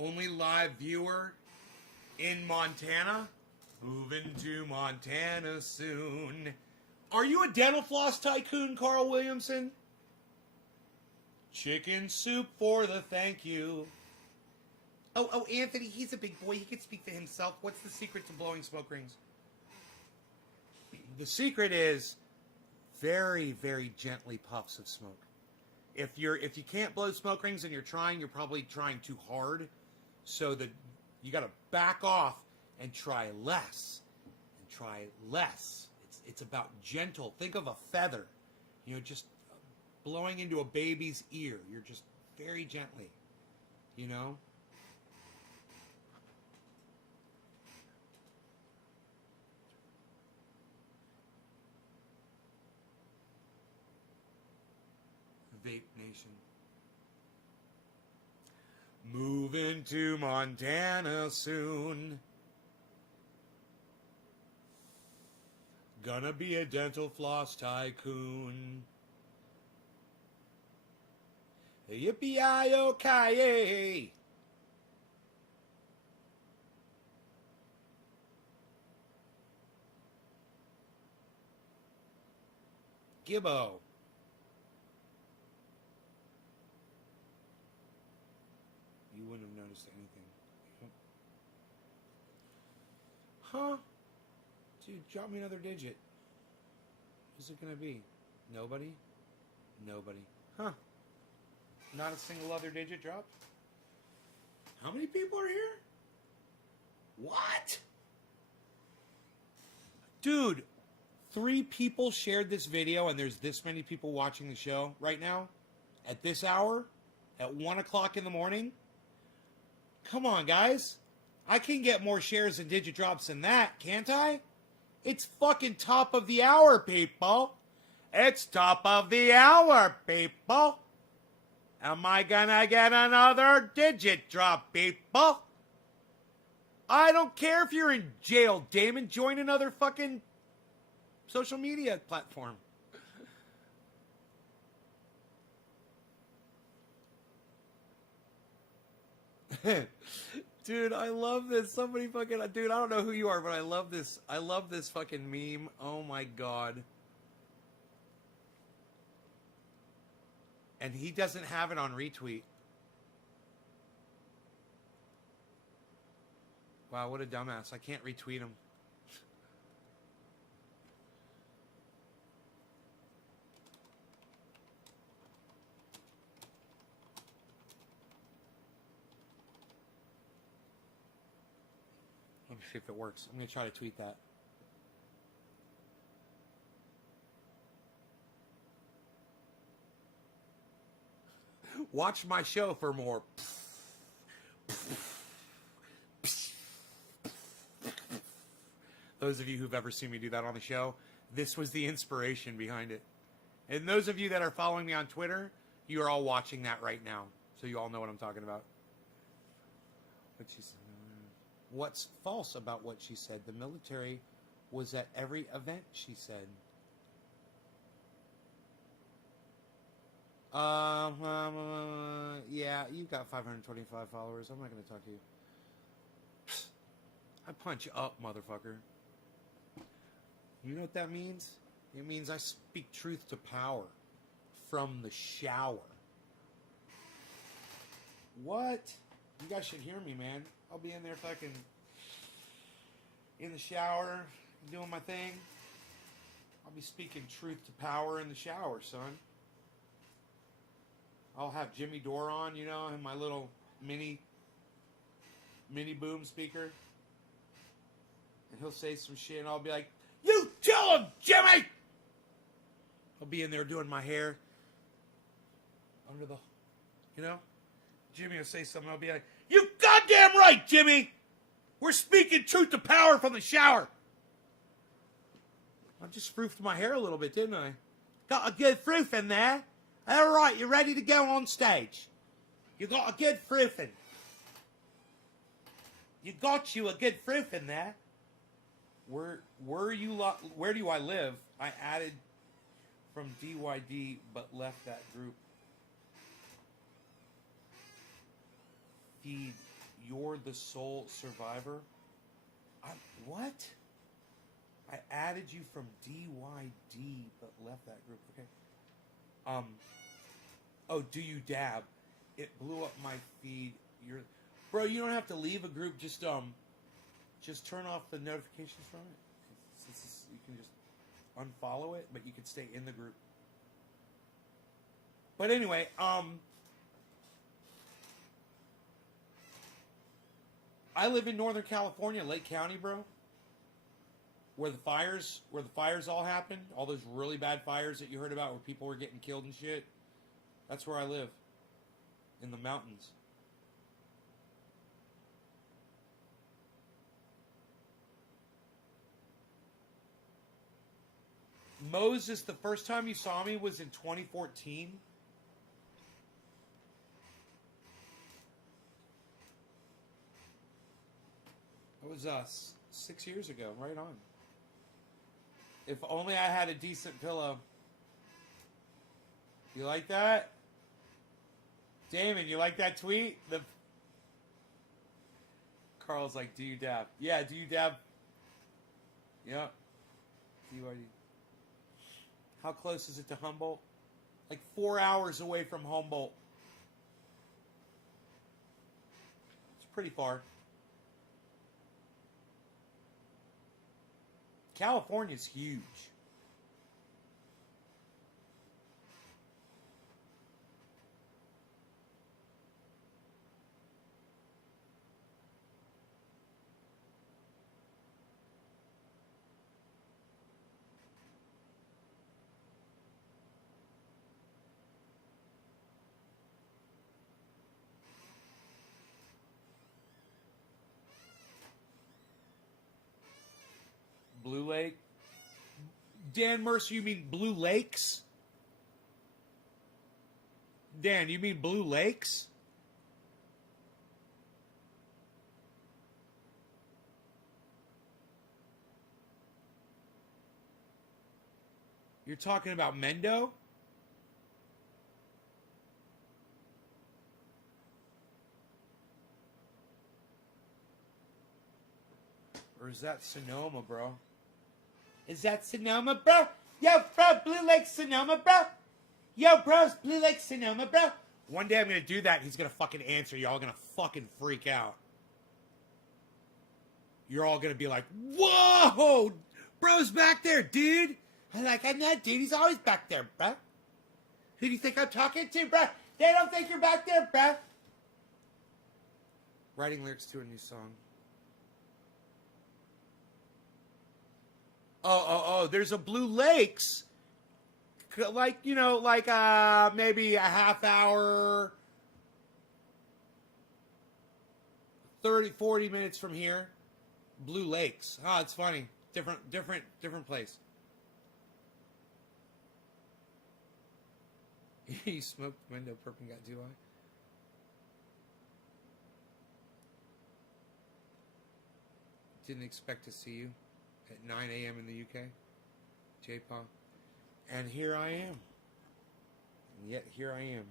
Only live viewer in Montana. Moving to Montana soon. Are you a dental floss tycoon, Carl Williamson? Chicken soup for the thank you. Oh, Anthony, he's a big boy. He can speak for himself. What's the secret to blowing smoke rings? The secret is very, very gently puffs of smoke. If you can't blow smoke rings and you're probably trying too hard. So that you got to back off and try less. And try less. It's about gentle. Think of a feather. You know, just blowing into a baby's ear. You're just very gently. You know? Vape Nation. Moving to Montana soon. Gonna be a dental floss tycoon. Yippee-yi-yo-ki-yay. Gibbo. You wouldn't have noticed anything. Huh? Dude, drop me another digit. Who's it gonna be? Nobody? Nobody. Huh. Not a single other digit drop? How many people are here? What? Dude, 3 people shared this video and there's this many people watching the show right now? At this hour? At 1 o'clock in the morning? Come on, guys. I can get more shares and digit drops than that, can't I? It's fucking top of the hour, people. It's top of the hour, people. Am I gonna get another digit drop, people? I don't care if you're in jail, Damon. Join another fucking social media platform. Dude, I love this. Somebody fucking... Dude, I don't know who you are, but I love this. I love this fucking meme. Oh, my God. And he doesn't have it on retweet. Wow, what a dumbass. I can't retweet him. Let me see if it works. I'm going to try to tweet that. Watch my show for more. Those of you who've ever seen me do that on the show, this was the inspiration behind it. And those of you that are following me on Twitter, you are all watching that right now. So you all know what I'm talking about. What's false about what she said? The military was at every event, she said. Yeah, you've got 525 followers. I'm not going to talk to you. I punch up, motherfucker. You know what that means? It means I speak truth to power from the shower. What? You guys should hear me, man. I'll be in there fucking in the shower, doing my thing. I'll be speaking truth to power in the shower, son. I'll have Jimmy Dore on, you know, and my little mini boom speaker. And he'll say some shit, and I'll be like, "You tell him, Jimmy!" I'll be in there doing my hair under the, you know? Jimmy will say something, I'll be like, "You goddamn right, Jimmy! We're speaking truth to power from the shower." I just froofed my hair a little bit, didn't I? Got a good froof in there. All right, you're ready to go on stage. You got a good froofing. You got you a good froof in there. Where do I live? I added from DYD, but left that group. Feed, you're the sole survivor. What? I added you from DYD, but left that group. Okay. Oh, do you dab? It blew up my feed. Bro, you don't have to leave a group. Just turn off the notifications from it. You can just unfollow it, but you can stay in the group. But anyway, I live in Northern California, Lake County, bro. Where the fires all happened, all those really bad fires that you heard about where people were getting killed and shit. That's where I live. In the mountains. Moses, the first time you saw me was in 2014. It was 6 years ago, right on. If only I had a decent pillow. You like that? Damon, you like that tweet? Carl's like, do you dab? Yeah, do you dab? Yep. DYD. How close is it to Humboldt? Like 4 hours away from Humboldt. It's pretty far. California's huge. Blue Lake. Dan Mercer, you mean Blue Lakes? Dan, you mean Blue Lakes? You're talking about Mendo? Or is that Sonoma, bro? Is that Sonoma, bro? Yo, bro, Blue Lake, Sonoma, bro. Yo, bros, Blue Lake, Sonoma, bro. One day I'm going to do that, and he's going to fucking answer. You're all going to fucking freak out. You're all going to be like, whoa, bro's back there, dude. I'm like, I'm not, dude. He's always back there, bro. Who do you think I'm talking to, bro? They don't think you're back there, bro. Writing lyrics to a new song. Oh, there's a Blue Lakes, like, you know, like, maybe a half hour, 30, 40 minutes from here. Blue Lakes. Oh, it's funny. Different place. He smoked window perp and got DUI. Didn't expect to see you. at 9 a.m. in the UK. J-Paw. And here I am. And yet here I am.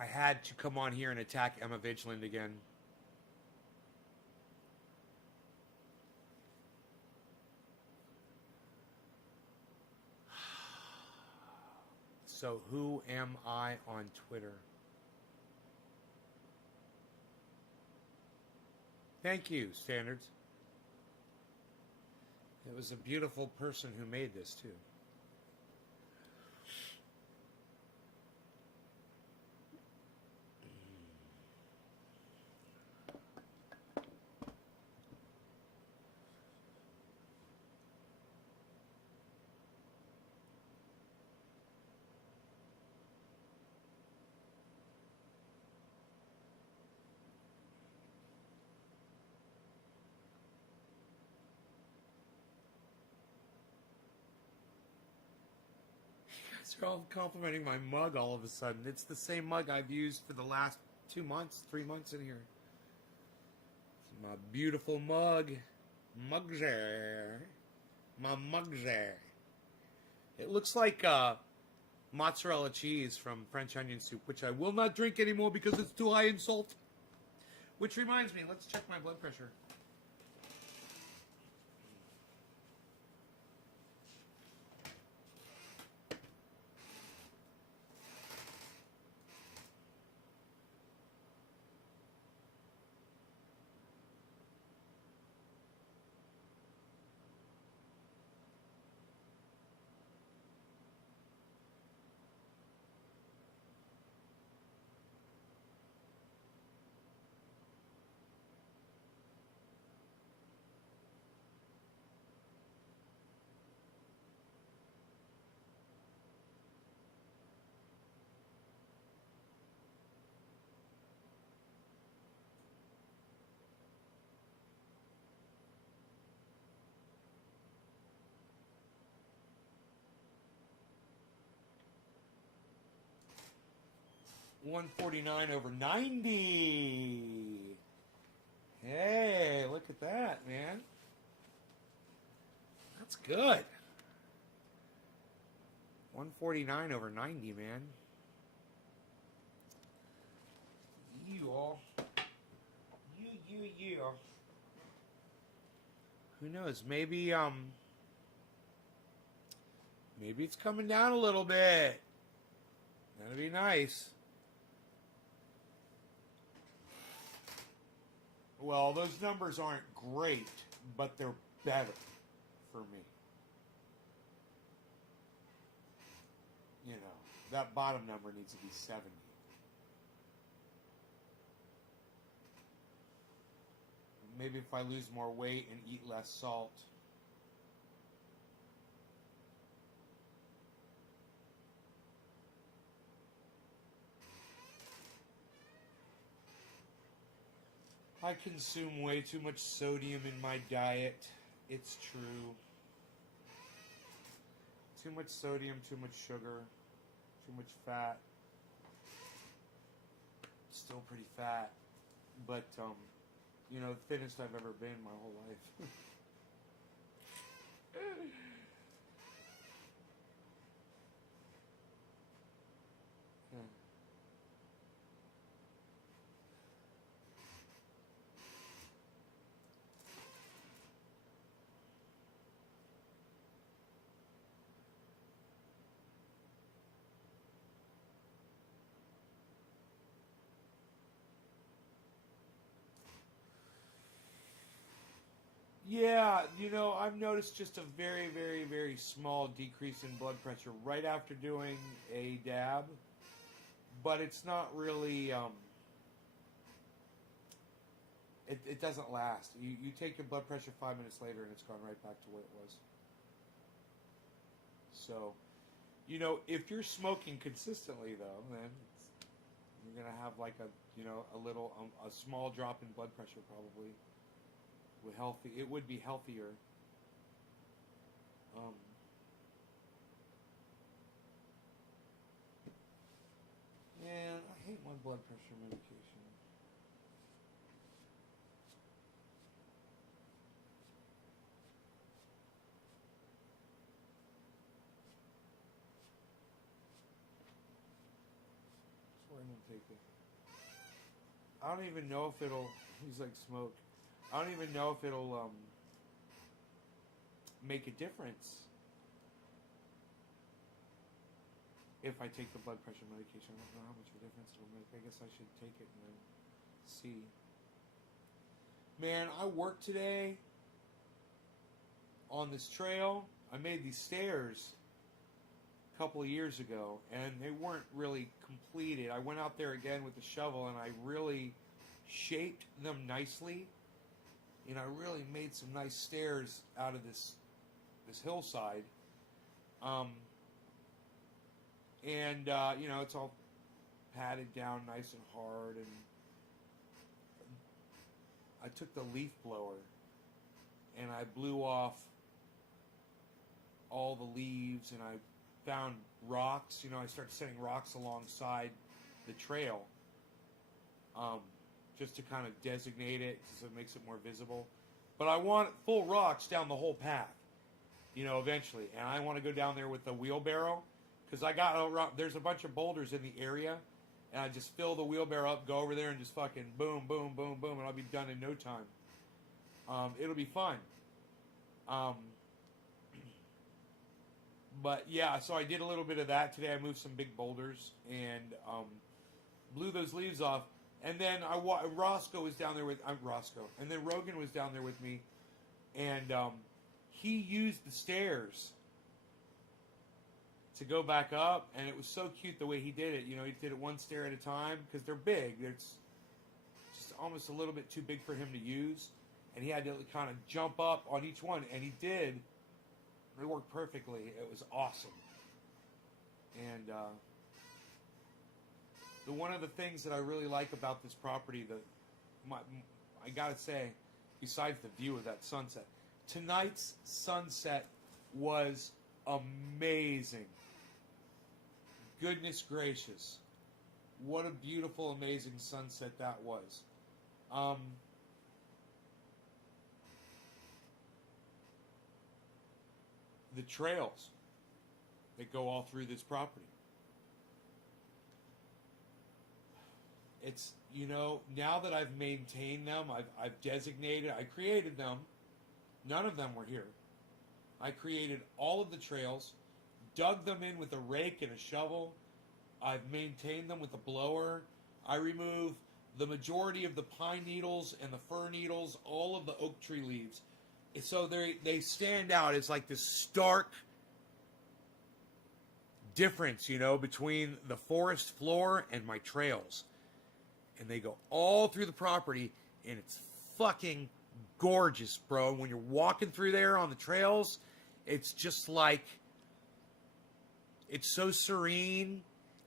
I had to come on here and attack Emma Vigeland again. So who am I on Twitter? Thank you, Standards. It was a beautiful person who made this, too. They're all complimenting my mug all of a sudden. It's the same mug I've used for the last 2 months, 3 months in here. It's my beautiful mug. Mugzer. My mugzer. It looks like mozzarella cheese from French onion soup, which I will not drink anymore because it's too high in salt. Which reminds me, let's check my blood pressure. $149/90. Hey, look at that, man. That's good. $149/90, man. You all. You. Who knows? Maybe it's coming down a little bit. That'd be nice. Well, those numbers aren't great, but they're better for me. You know, that bottom number needs to be 70. Maybe if I lose more weight and eat less salt. I consume way too much sodium in my diet. It's true. Too much sodium, too much sugar, too much fat. Still pretty fat. But, you know, the thinnest I've ever been my whole life. Yeah, you know, I've noticed just a very, very, very small decrease in blood pressure right after doing a dab, but it's not really, it doesn't last. You take your blood pressure 5 minutes later and it's gone right back to where it was. So, you know, if you're smoking consistently though, then you're going to have like a small drop in blood pressure probably. It would be healthier. blood pressure medication. Swear I'm gonna take it. I don't even know if it'll. He's like smoke. I don't even know if it'll make a difference if I take the blood pressure medication. I don't know how much of a difference it'll make. I guess I should take it and then see. Man, I worked today on this trail. I made these stairs a couple of years ago, and they weren't really completed. I went out there again with the shovel, and I really shaped them nicely. You know, I really made some nice stairs out of this hillside. You know, it's all padded down nice and hard, and I took the leaf blower and I blew off all the leaves, and I found rocks. You know, I started setting rocks alongside the trail, just to kind of designate it, so it makes it more visible. But I want full rocks down the whole path, you know, eventually. And I want to go down there with the wheelbarrow, because there's a bunch of boulders in the area, and I just fill the wheelbarrow up, go over there, and just fucking boom, boom, boom, boom, and I'll be done in no time. It'll be fun. But yeah, so I did a little bit of that today. I moved some big boulders and blew those leaves off. And then Roscoe was down there with and then Rogan was down there with me, and he used the stairs to go back up, and it was so cute the way he did it. You know, he did it one stair at a time, because they're big. It's just almost a little bit too big for him to use, and he had to kind of jump up on each one, and he did. It worked perfectly. It was awesome. And one of the things that I really like about this property, I gotta say, besides the view of that sunset, tonight's sunset was amazing. Goodness gracious. What a beautiful, amazing sunset that was. The trails that go all through this property. It's, you know, now that I've maintained them, I've designated, I created them. None of them were here. I created all of the trails, dug them in with a rake and a shovel. I've maintained them with a blower. I remove the majority of the pine needles and the fir needles, all of the oak tree leaves. So they stand out as like this stark difference, you know, between the forest floor and my trails. And they go all through the property, and it's fucking gorgeous, bro. When you're walking through there on the trails, it's just like, it's so serene,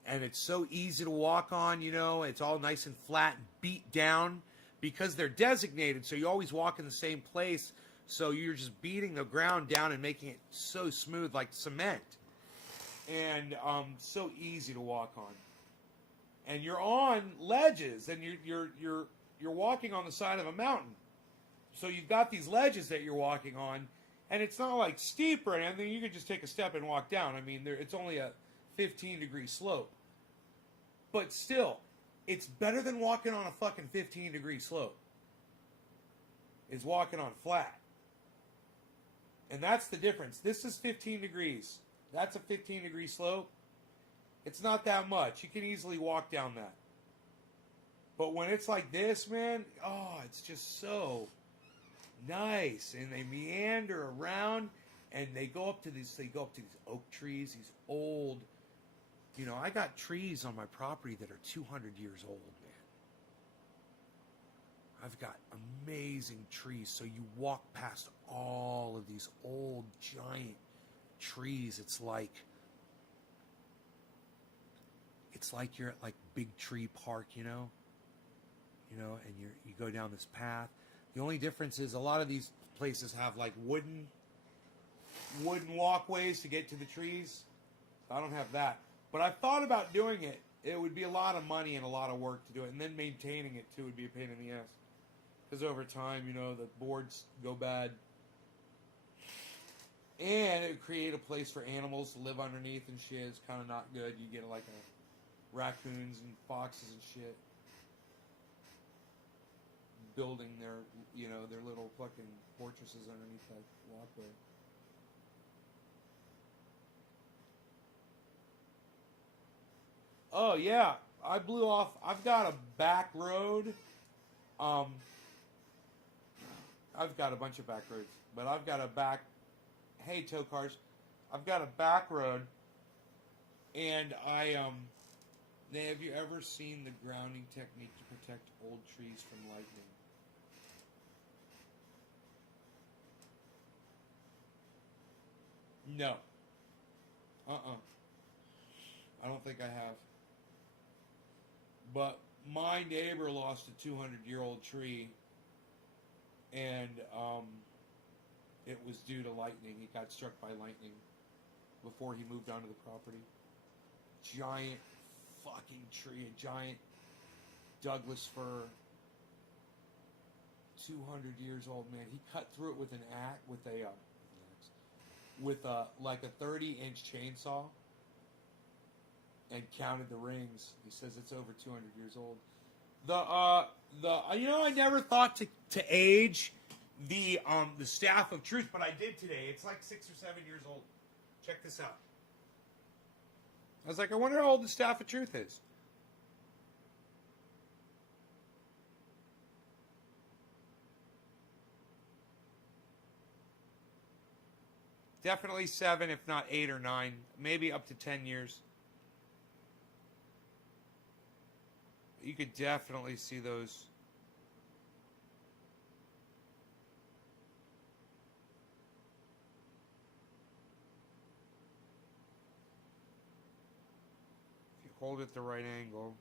and it's so easy to walk on, you know. It's all nice and flat and beat down, because they're designated, so you always walk in the same place. So you're just beating the ground down and making it so smooth like cement. And so easy to walk on. And you're on ledges, and you're walking on the side of a mountain. So you've got these ledges that you're walking on, and it's not like steep or anything. You can just take a step and walk down. I mean, it's only a 15-degree slope. But still, it's better than walking on a fucking 15-degree slope. It's walking on flat. And that's the difference. This is 15 degrees. That's a 15-degree slope. It's not that much. You can easily walk down that. But when it's like this, man, oh, it's just so nice. And they meander around, and they go up to these oak trees, these old, you know, I got trees on my property that are 200 years old, man. I've got amazing trees. So you walk past all of these old giant trees. It's like you're at like Big Tree Park, you know, and you go down this path. The only difference is a lot of these places have like wooden walkways to get to the trees. I don't have that, but I thought about doing it it would be a lot of money and a lot of work to do it, and then maintaining it too would be a pain in the ass. Because over time, the boards go bad. And it would create a place for animals to live underneath and shit. It's kind of not good. You get like raccoons and foxes and shit building their little fucking fortresses underneath that walkway. Oh yeah, I blew off. I've got a back road. I've got a bunch of back roads, but I've got a back. Hey, tow cars, I've got a back road, and have you ever seen the grounding technique to protect old trees from lightning? No. I don't think I have. But my neighbor lost a 200-year-old tree, and it was due to lightning. He got struck by lightning before he moved onto the property. Giant fucking tree, a giant Douglas fir, 200 years old, man. He cut through it with an axe, with a 30-inch chainsaw, and counted the rings. He says it's over 200 years old. I never thought to age the Staff of Truth, but I did today. It's like 6 or 7 years old. Check this out. I was like, I wonder how old the Staff of Truth is. Definitely 7, if not 8 or 9, maybe up to 10 years. You could definitely see those. If you hold it the right angle.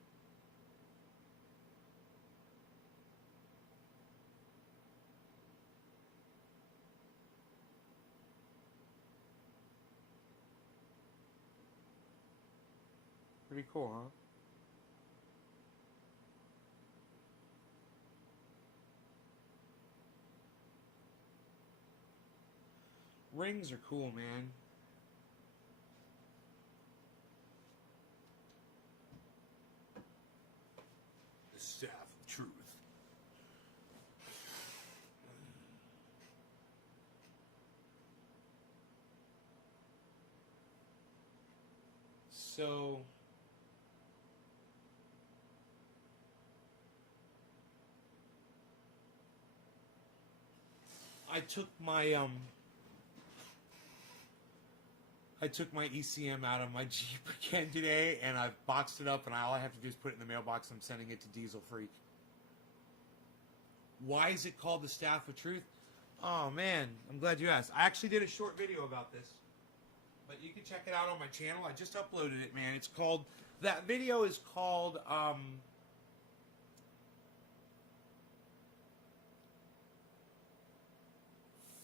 Pretty cool, huh? Rings are cool, man. The Staff of Truth. So I took my ECM out of my Jeep again today, and I've boxed it up, and all I have to do is put it in the mailbox. I'm sending it to Diesel Freak. Why is it called the Staff of Truth? Oh, man, I'm glad you asked. I actually did a short video about this, but you can check it out on my channel. I just uploaded it, man. It's called, that video is called,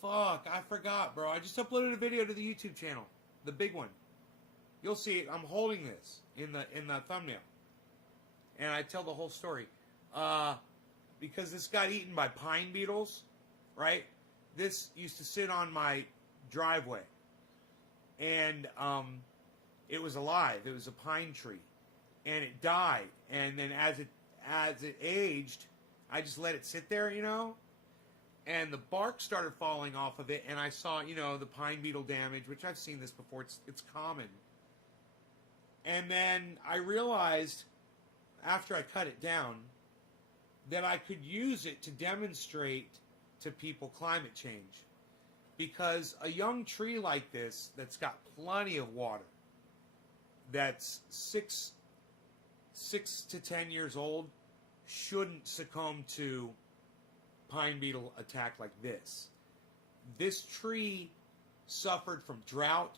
fuck, I forgot, bro. I just uploaded a video to the YouTube channel. The big one. You'll see it. I'm holding this in the thumbnail. And I tell the whole story. Because this got eaten by pine beetles, right? This used to sit on my driveway. And it was alive. It was a pine tree. And it died. And then as it aged, I just let it sit there, and the bark started falling off of it, and I saw, the pine beetle damage, which I've seen this before. It's common. And then I realized, after I cut it down, that I could use it to demonstrate to people climate change. Because a young tree like this, that's got plenty of water, that's 6 to 10 years old, shouldn't succumb to pine beetle attack like this. This tree suffered from drought,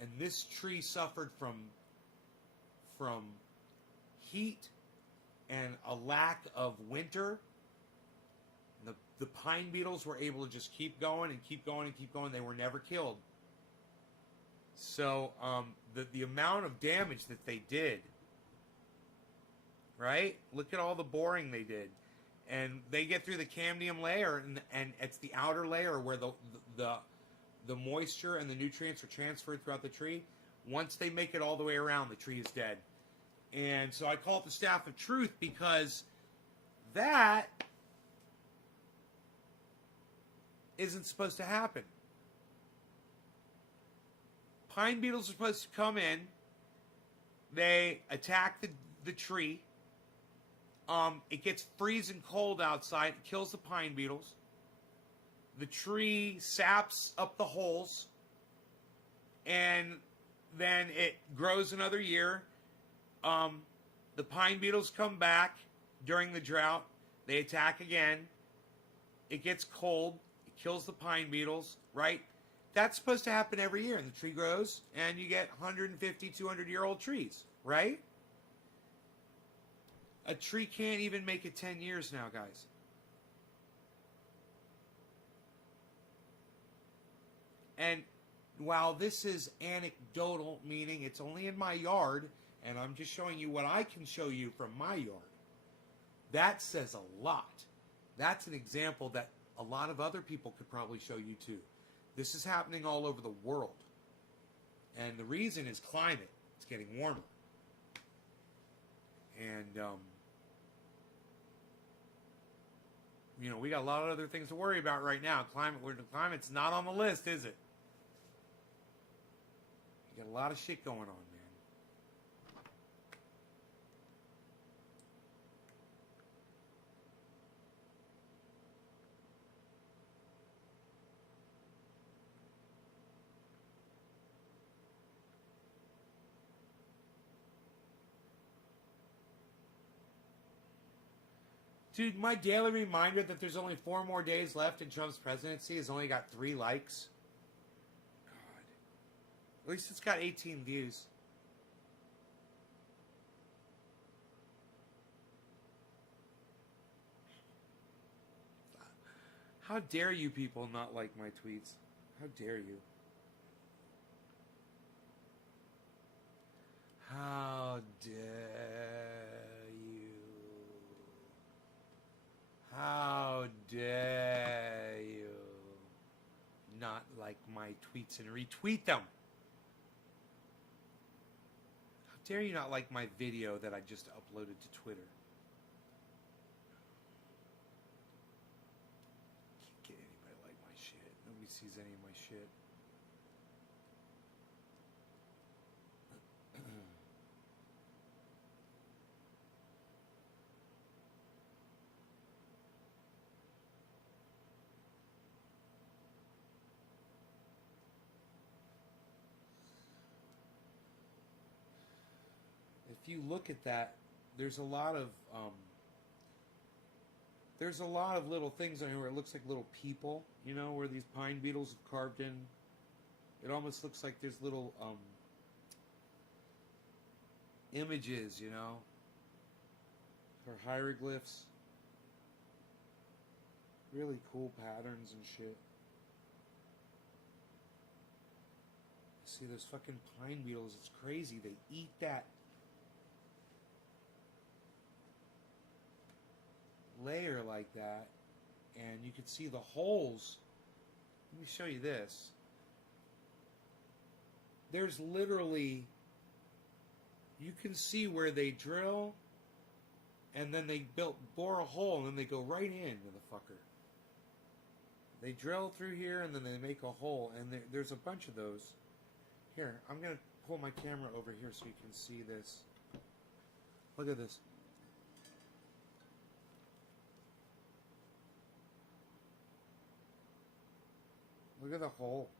and this tree suffered from heat and a lack of winter. The pine beetles were able to just keep going and keep going and keep going. They were never killed. So the amount of damage that they did right? Look at all the boring they did. And they get through the cambium layer, and it's the outer layer where the moisture and the nutrients are transferred throughout the tree. Once they make it all the way around, the tree is dead. And so I call it the staff of truth, because that isn't supposed to happen. Pine beetles are supposed to come in. They attack the tree. It gets freezing cold outside. It kills the pine beetles. The tree saps up the holes. And then it grows another year. The pine beetles come back during the drought. They attack again. It gets cold. It kills the pine beetles, right? That's supposed to happen every year. And the tree grows, and you get 150, 200-year-old trees, right? A tree can't even make it 10 years now, guys. And while this is anecdotal, meaning it's only in my yard, and I'm just showing you what I can show you from my yard, that says a lot. That's an example that a lot of other people could probably show you too. This is happening all over the world. And the reason is climate. It's getting warmer. And, we got a lot of other things to worry about right now. Climate's not on the list, is it? You got a lot of shit going on, man. Dude, my daily reminder that there's only 4 more days left in Trump's presidency has only got 3 likes. God. At least it's got 18 views. How dare you people not like my tweets? How dare you? How dare you? How dare you not like my tweets and retweet them? How dare you not like my video that I just uploaded to Twitter? Can't get anybody to like my shit. Nobody sees any of my shit. If you look at that, there's a lot of little things on here where it looks like little people, where these pine beetles have carved in. It almost looks like there's little images, or hieroglyphs. Really cool patterns and shit. See those fucking pine beetles, it's crazy. They eat that layer like that, and you can see the holes. Let me show you this. There's literally, you can see where they drill, and then they bore a hole, and then they go right into the fucker. They drill through here, and then they make a hole, and there's a bunch of those. Here, I'm gonna pull my camera over here so you can see this. Look at this. Look at the hole.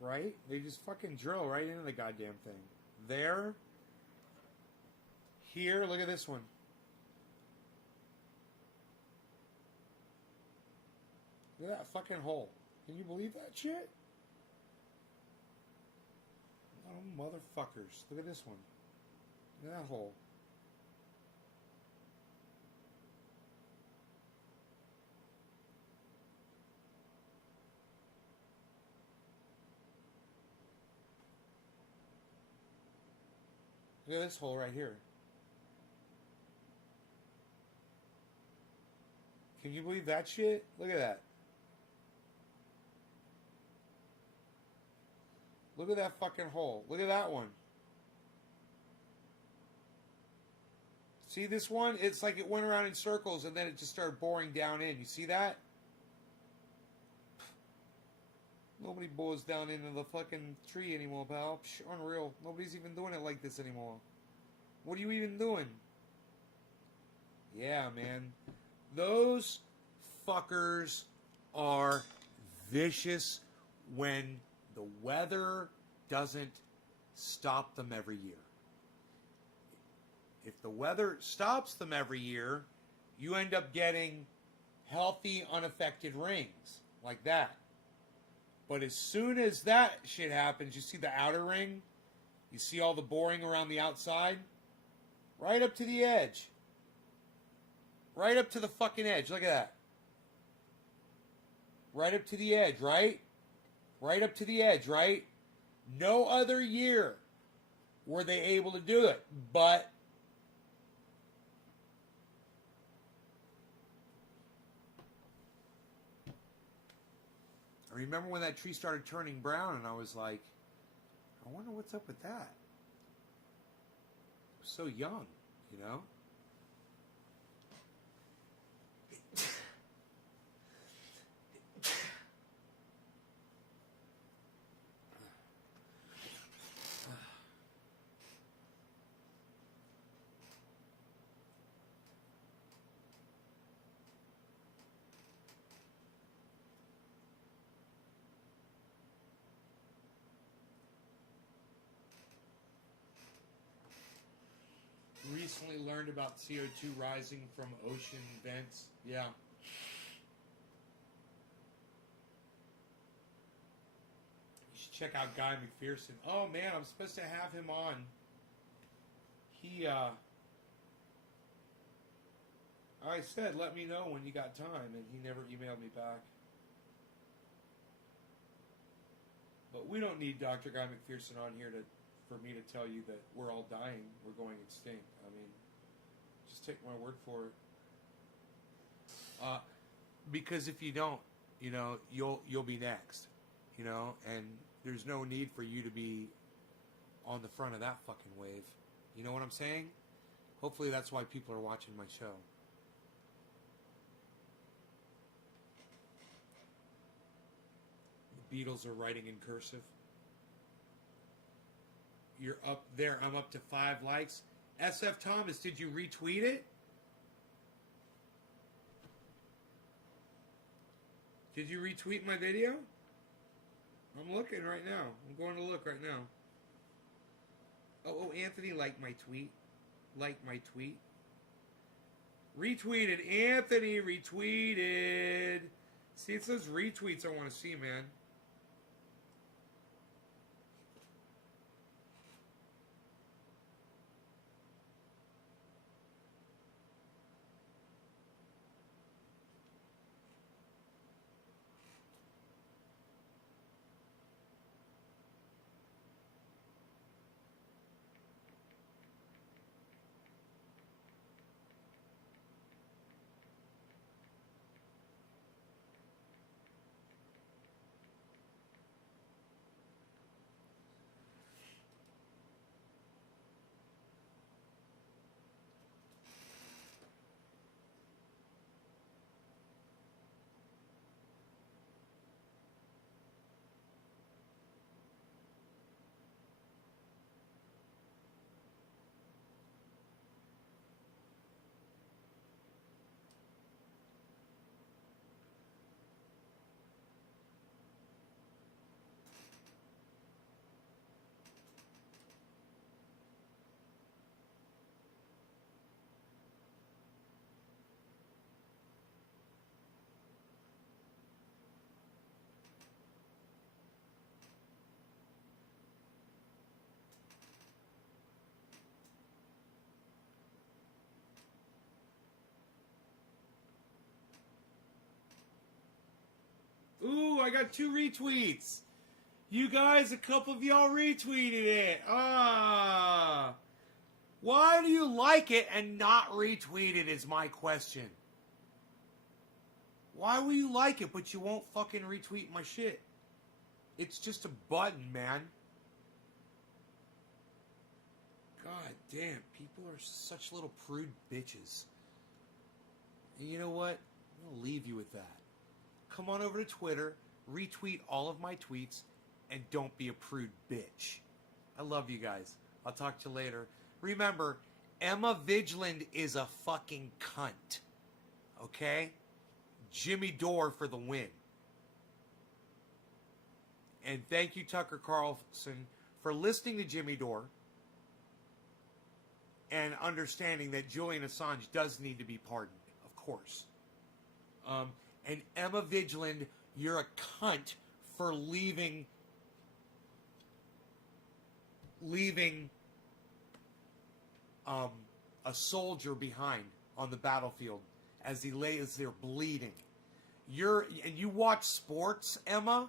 Right? They just fucking drill right into the goddamn thing. There. Here, look at this one. Look at that fucking hole. Can you believe that shit? Oh, motherfuckers. Look at this one. Look at that hole. Look at this hole right here. Can you believe that shit? Look at that. Look at that fucking hole. Look at that one. See this one? It's like it went around in circles and then it just started boring down in. You see that? Nobody bores down into the fucking tree anymore, pal. Psh, unreal. Nobody's even doing it like this anymore. What are you even doing? Yeah, man. Those fuckers are vicious when the weather doesn't stop them every year. If the weather stops them every year, you end up getting healthy, unaffected rings like that. But as soon as that shit happens, you see the outer ring? You see all the boring around the outside? Right up to the edge. Right up to the fucking edge. Look at that. Right up to the edge, right? Right up to the edge, right? No other year were they able to do it. But I remember when that tree started turning brown and I was like, I wonder what's up with that. I was so young, you know? Recently learned about CO2 rising from ocean vents. Yeah. You should check out Guy McPherson. Oh man, I'm supposed to have him on. I said, let me know when you got time, and he never emailed me back. But we don't need Dr. Guy McPherson on here for me to tell you that we're all dying, we're going extinct. I mean, just take my word for it. Because if you don't, you know, you'll be next, you know, and there's no need for you to be on the front of that fucking wave. You know what I'm saying? Hopefully that's why people are watching my show. The Beatles are writing in cursive. You're up there. I'm up to 5 likes. SF Thomas, did you retweet it? Did you retweet my video? I'm looking right now. I'm going to look right now. Oh, Anthony liked my tweet. Liked my tweet. Retweeted. Anthony retweeted. See, it says retweets I want to see, man. Ooh, I got 2 retweets. You guys, a couple of y'all retweeted it. Why do you like it and not retweet it is my question. Why will you like it, but you won't fucking retweet my shit? It's just a button, man. God damn, people are such little prude bitches. And you know what? I'll leave you with that. Come on over to Twitter, retweet all of my tweets, and don't be a prude bitch. I love you guys. I'll talk to you later. Remember, Emma Vigeland is a fucking cunt. Okay? Jimmy Dore for the win. And thank you, Tucker Carlson, for listening to Jimmy Dore and understanding that Julian Assange does need to be pardoned, of course. And Emma Vigeland, you're a cunt for leaving a soldier behind on the battlefield as he lays there bleeding. And you watch sports, Emma.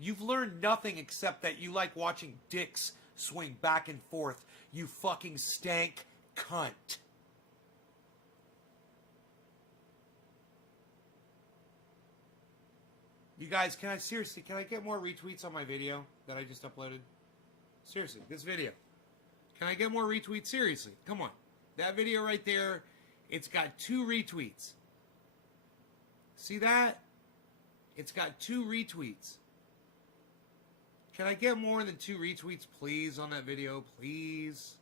You've learned nothing except that you like watching dicks swing back and forth. You fucking stank cunt. You guys, can I get more retweets on my video that I just uploaded? Seriously, this video. Can I get more retweets? Seriously, come on. That video right there, it's got 2 retweets. See that? It's got 2 retweets. Can I get more than 2 retweets, please, on that video? Please?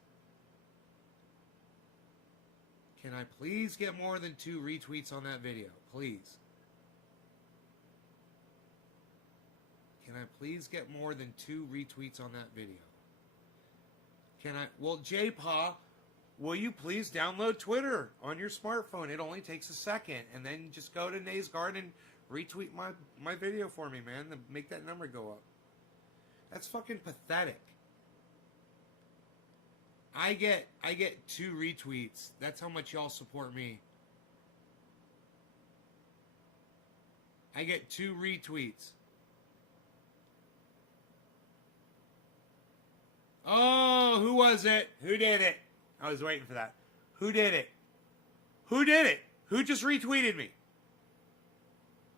Can I please get more than 2 retweets on that video? Please. Can I please get more than 2 retweets on that video? Well, J-Pa, will you please download Twitter on your smartphone? It only takes a second. And then just go to Nays Garden and retweet my video for me, man. To make that number go up. That's fucking pathetic. I get 2 retweets. That's how much y'all support me. I get 2 retweets. Oh, who was it? Who did it? I was waiting for that. Who did it? Who did it? Who just retweeted me?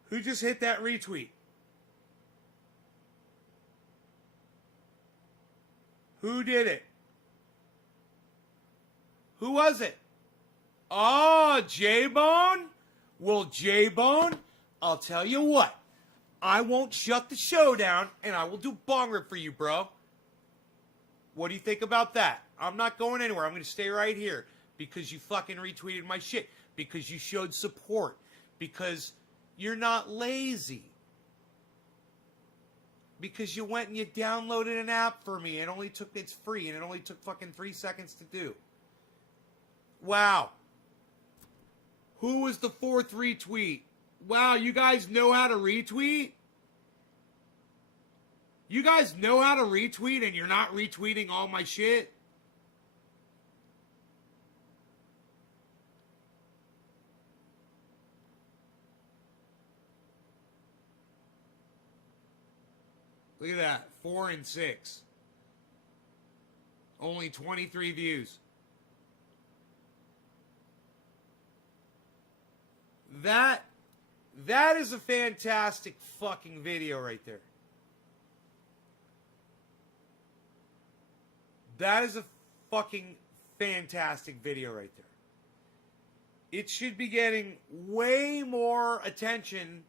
Who just hit that retweet? Who did it? Who was it? Oh, J-Bone? Well, J-Bone, I'll tell you what. I won't shut the show down, and I will do bong rip for you, bro. What do you think about that? I'm not going anywhere. I'm going to stay right here because you fucking retweeted my shit. Because you showed support. Because you're not lazy. Because you went and you downloaded an app for me. It's free and it only took fucking 3 seconds to do. Wow. Who was the 4th retweet? Wow, you guys know how to retweet? You guys know how to retweet and you're not retweeting all my shit? Look at that. 4 and 6. Only 23 views. That is a fantastic fucking video right there. That is a fucking fantastic video right there. It should be getting way more attention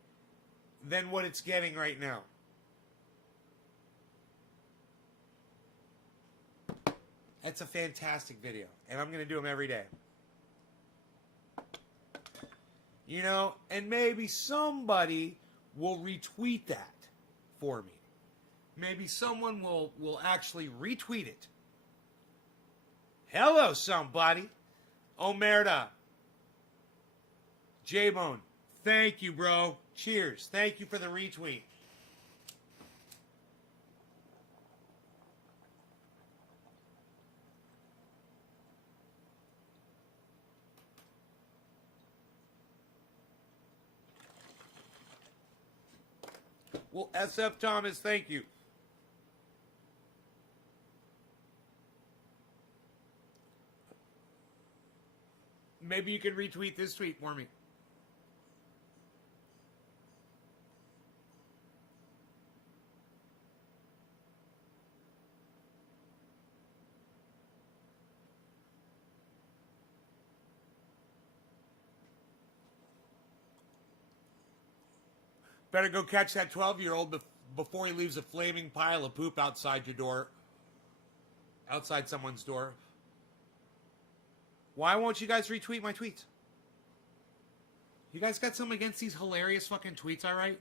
than what it's getting right now. That's a fantastic video. And I'm going to do them every day. You know, and maybe somebody will retweet that for me. Maybe someone will actually retweet it. Hello, somebody. Omerta. J-Bone. Thank you, bro. Cheers. Thank you for the retweet. Well, SF Thomas, thank you. Maybe you can retweet this tweet for me. Better go catch that 12-year-old before he leaves a flaming pile of poop outside your door. Outside someone's door. Why won't you guys retweet my tweets? You guys got something against these hilarious fucking tweets, all right?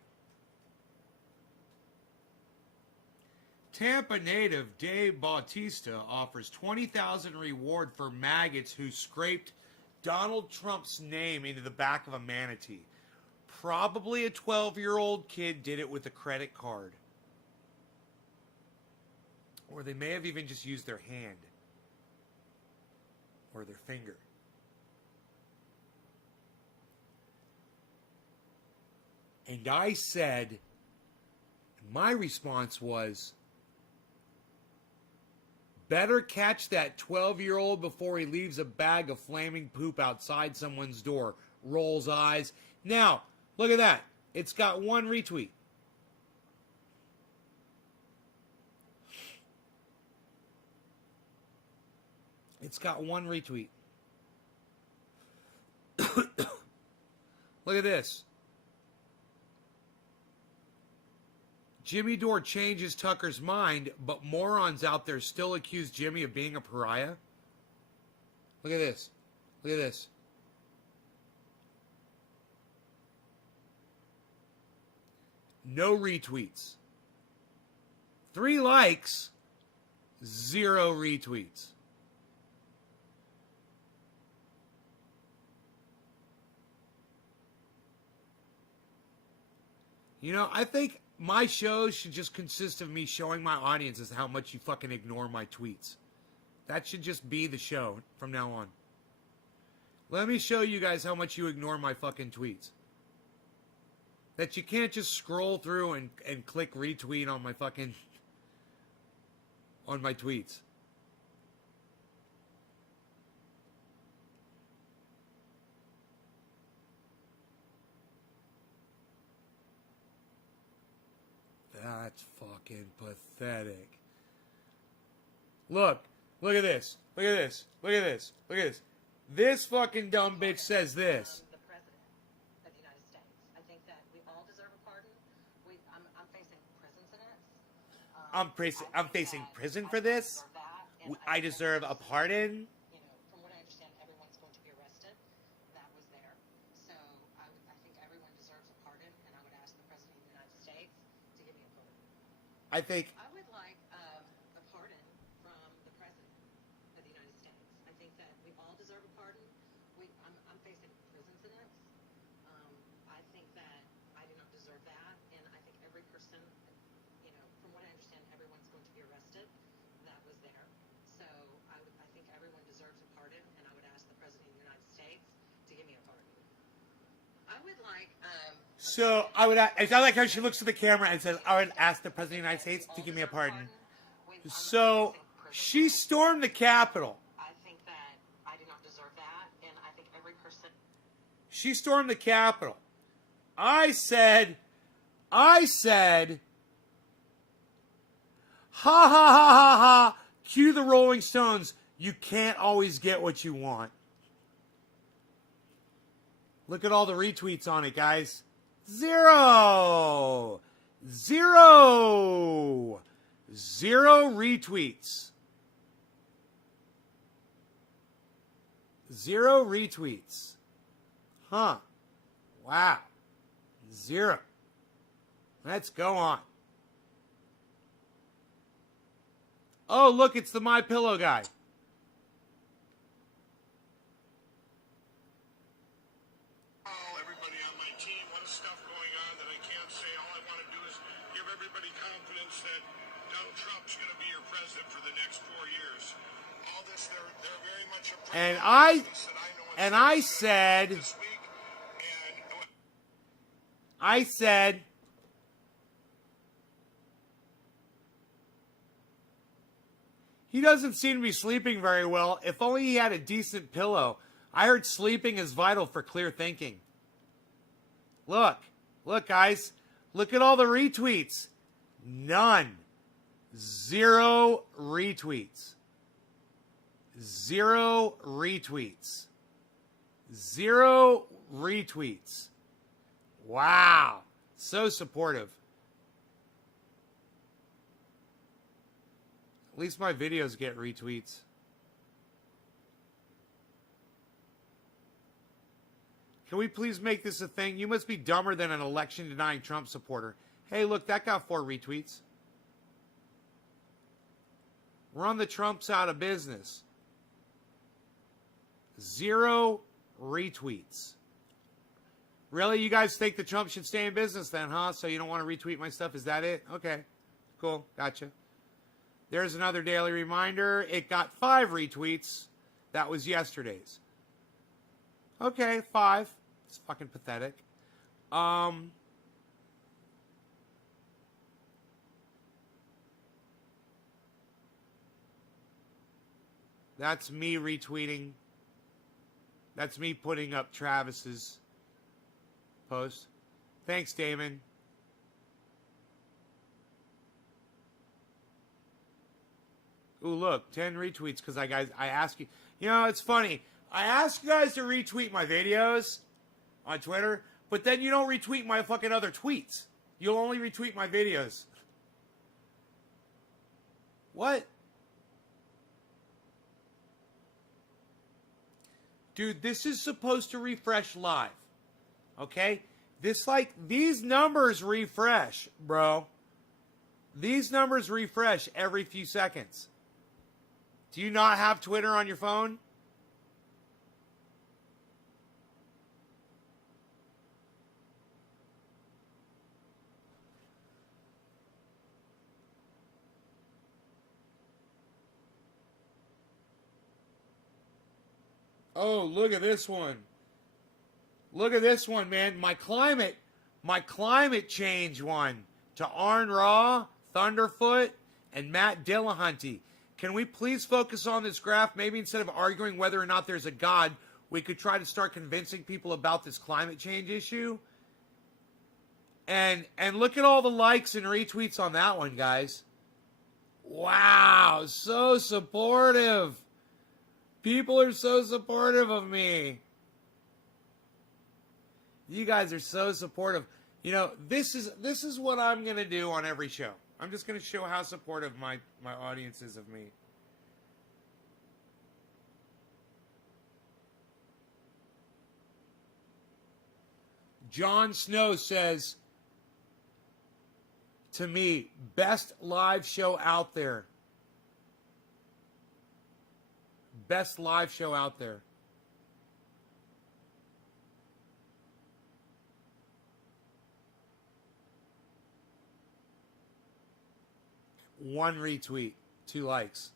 Tampa native Dave Bautista offers $20,000 reward for maggots who scraped Donald Trump's name into the back of a manatee. Probably a 12-year-old kid did it with a credit card. Or they may have even just used their hand. Or their finger. And I said, my response was, better catch that 12-year-old before he leaves a bag of flaming poop outside someone's door. Rolls eyes. Now, look at that. It's got one retweet. It's got one retweet. Look at this. Jimmy Dore changes Tucker's mind, but morons out there still accuse Jimmy of being a pariah. Look at this. Look at this. No retweets. 3 likes, 0 retweets. You know, I think my shows should just consist of me showing my audiences how much you fucking ignore my tweets. That should just be the show from now on. Let me show you guys how much you ignore my fucking tweets. That you can't just scroll through and click retweet on my fucking... on my tweets. That's fucking pathetic. Look at this. Look at this. Look at this. Look at this. This fucking dumb bitch says this. The President of the United States. I think that we all deserve a pardon. I'm facing prison sentence. I'm facing prison for this. I deserve a pardon. You know, from what I understand, everyone's going to be arrested. That was there. So I think everyone deserves a pardon, and I would ask the President of the United States to give me a pardon. I think I would like a pardon from the President of the United States. I think that we all deserve a pardon. I'm facing prison sentence. I think that I do not deserve that, and I think every person, you know, from what I understand, everyone's going to be arrested. That was there. So I think everyone deserves a pardon, and I would ask the President of the United States to give me a pardon. I would like. so. I like how she looks at the camera and says, "I would ask the President of the United States to give me a pardon." So she stormed the Capitol. I think that I do not deserve that, and I think every person. She stormed the Capitol. I said, ha ha ha ha ha, cue the Rolling Stones. You can't always get what you want. Look at all the retweets on it, guys. 0. 0. 0 retweets. 0 retweets. Huh. Wow. 0. Let's go on. Oh, look, it's the My Pillow guy. Everybody on my team, what is stuff going on that I can't say? All I want to do is give everybody confidence that Donald Trump's going to be your president for the next 4 years. All this, they're very much a And I said, he doesn't seem to be sleeping very well. If only he had a decent pillow. I heard sleeping is vital for clear thinking. Look, guys. Look at all the retweets. None. 0 retweets. 0 retweets. 0 retweets. Wow. So supportive. At least my videos get retweets. Can we please make this a thing? You must be dumber than an election-denying Trump supporter. Hey, look, that got 4 retweets. Run the Trumps out of business. 0 retweets. Really? You guys think the Trump should stay in business then, huh? So you don't want to retweet my stuff? Is that it? Okay. Cool. Gotcha. There's another daily reminder. It got 5 retweets. That was yesterday's. Okay, 5. It's fucking pathetic. That's me retweeting. That's me putting up Travis's post. Thanks, Damon. Ooh, look, 10 retweets because I ask you. You know, it's funny. I ask you guys to retweet my videos on Twitter, but then you don't retweet my fucking other tweets. You'll only retweet my videos. What? Dude, this is supposed to refresh live. Okay? These numbers refresh, bro. These numbers refresh every few seconds. Do you not have Twitter on your phone? Oh, look at this one. Look at this one, man. My climate change one to Arn Raw, Thunderfoot, and Matt Dillahunty. Can we please focus on this graph? Maybe instead of arguing whether or not there's a God, we could try to start convincing people about this climate change issue. And look at all the likes and retweets on that one, guys. Wow, so supportive. People are so supportive of me. You guys are so supportive. You know, this is what I'm going to do on every show. I'm just going to show how supportive my audience is of me. Jon Snow says to me, best live show out there. Best live show out there. One retweet, 2 likes.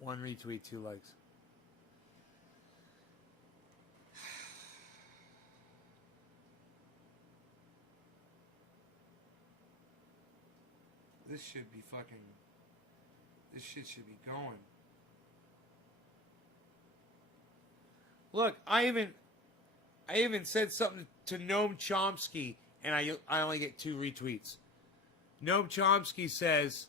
One retweet, 2 likes. This should be fucking... This shit should be going. Look, I even said something to Noam Chomsky, and I only get 2 retweets. Noam Chomsky says,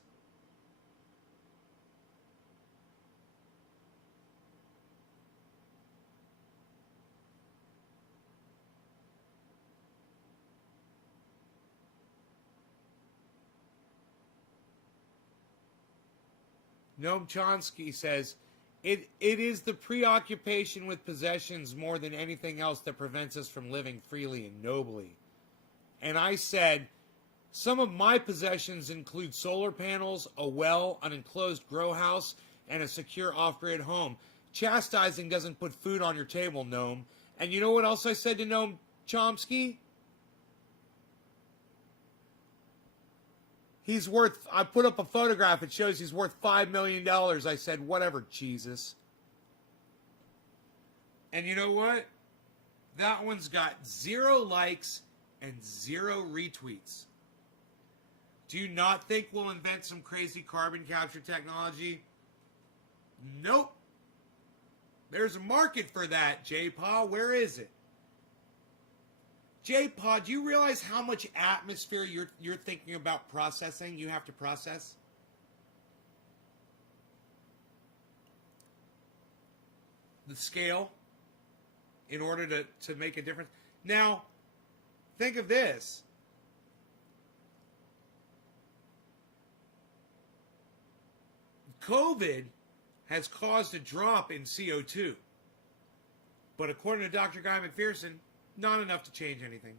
it is the preoccupation with possessions more than anything else that prevents us from living freely and nobly. And I said, some of my possessions include solar panels, a well, an enclosed grow house, and a secure off-grid home. Chastising doesn't put food on your table, Noam. And you know what else I said to Noam Chomsky? He's worth, I put up a photograph, it shows he's worth $5 million. I said, whatever, Jesus. And you know what? That one's got 0 likes and 0 retweets. Do you not think we'll invent some crazy carbon capture technology? Nope. There's a market for that, J-Paw. Where is it? J-Paw, do you realize how much atmosphere you're thinking about processing? You have to process? The scale in order to make a difference. Now, think of this. COVID has caused a drop in CO2. But according to Dr. Guy McPherson, not enough to change anything.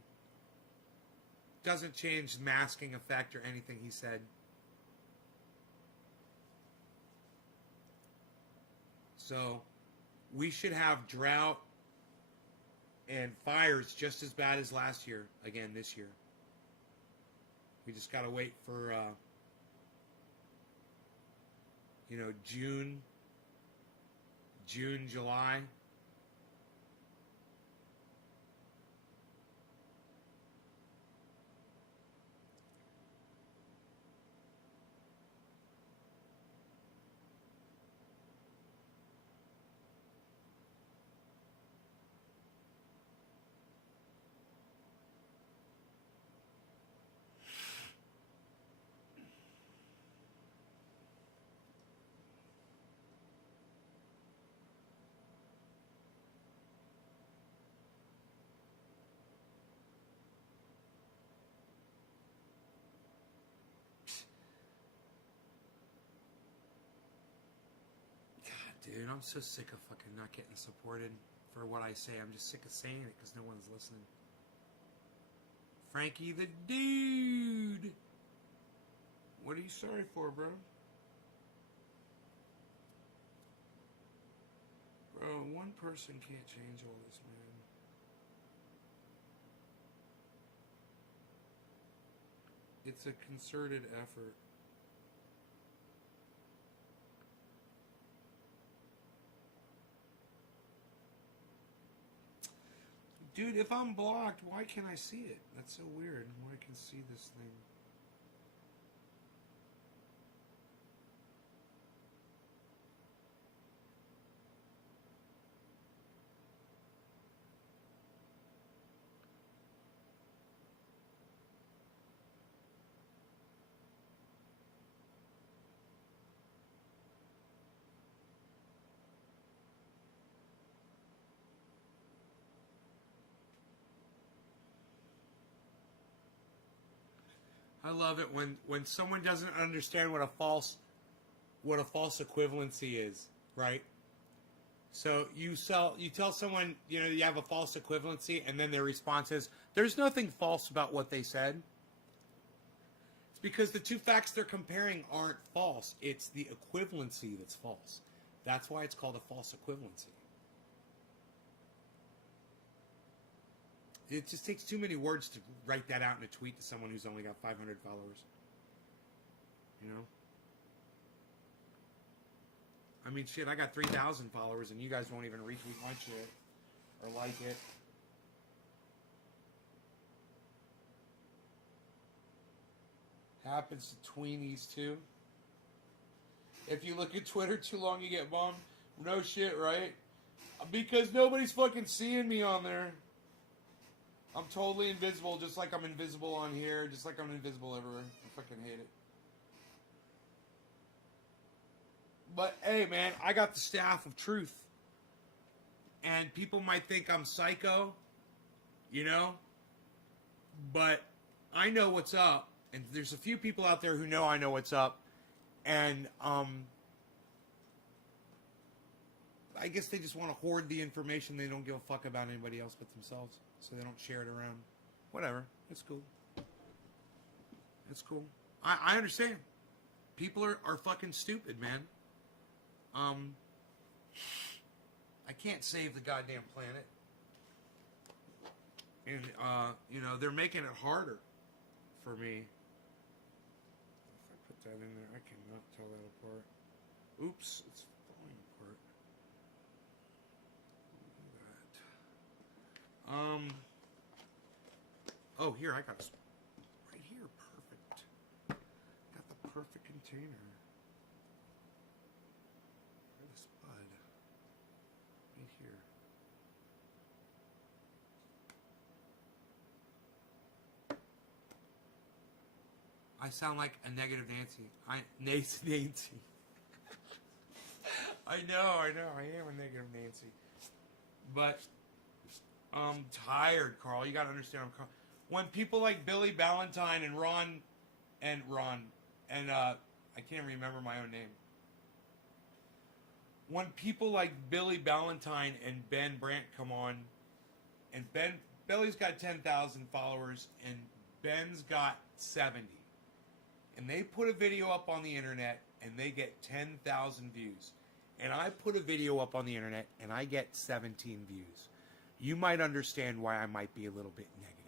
Doesn't change the masking effect or anything he said. So, we should have drought and fires just as bad as last year, again this year. We just got to wait for, June, July. Dude, I'm so sick of fucking not getting supported for what I say. I'm just sick of saying it because no one's listening. Frankie the dude! What are you sorry for, bro? Bro, one person can't change all this, man. It's a concerted effort. Dude, if I'm blocked, why can't I see it? That's so weird. Why I can see this thing. I love it when someone doesn't understand what a false equivalency is, right? So you tell someone, you have a false equivalency, and then their response is, there's nothing false about what they said. It's because the two facts they're comparing aren't false. It's the equivalency that's false. That's why it's called a false equivalency. It just takes too many words to write that out in a tweet to someone who's only got 500 followers. I mean, shit, I got 3,000 followers and you guys won't even retweet my shit or like it. Happens to tweenies too. If you look at Twitter too long, you get bombed. No shit, right? Because nobody's fucking seeing me on there. I'm totally invisible, just like I'm invisible on here, just like I'm invisible everywhere. I fucking hate it. But, hey, man, I got the staff of truth. And people might think I'm psycho, But I know what's up. And there's a few people out there who know I know what's up. And, I guess they just want to hoard the information. They don't give a fuck about anybody else but themselves. So they don't share it around. Whatever. It's cool. It's cool. I understand. People are fucking stupid, man. I can't save the goddamn planet. And, they're making it harder for me. If I put that in there, I cannot tell that apart. Oops, it's falling apart. Oh, here, I got a, right here, perfect. Got the perfect container. Where's this bud? Right here. I sound like a negative Nancy. Nancy. I know, I am a negative Nancy. But I'm tired, Carl. You got to understand. When people like Billy Ballantyne and Ron, I can't remember my own name. When people like Billy Ballantyne and Ben Brandt come on, and Billy's got 10,000 followers and Ben's got 70, and they put a video up on the internet and they get 10,000 views, and I put a video up on the internet and I get 17 views, you might understand why I might be a little bit negative.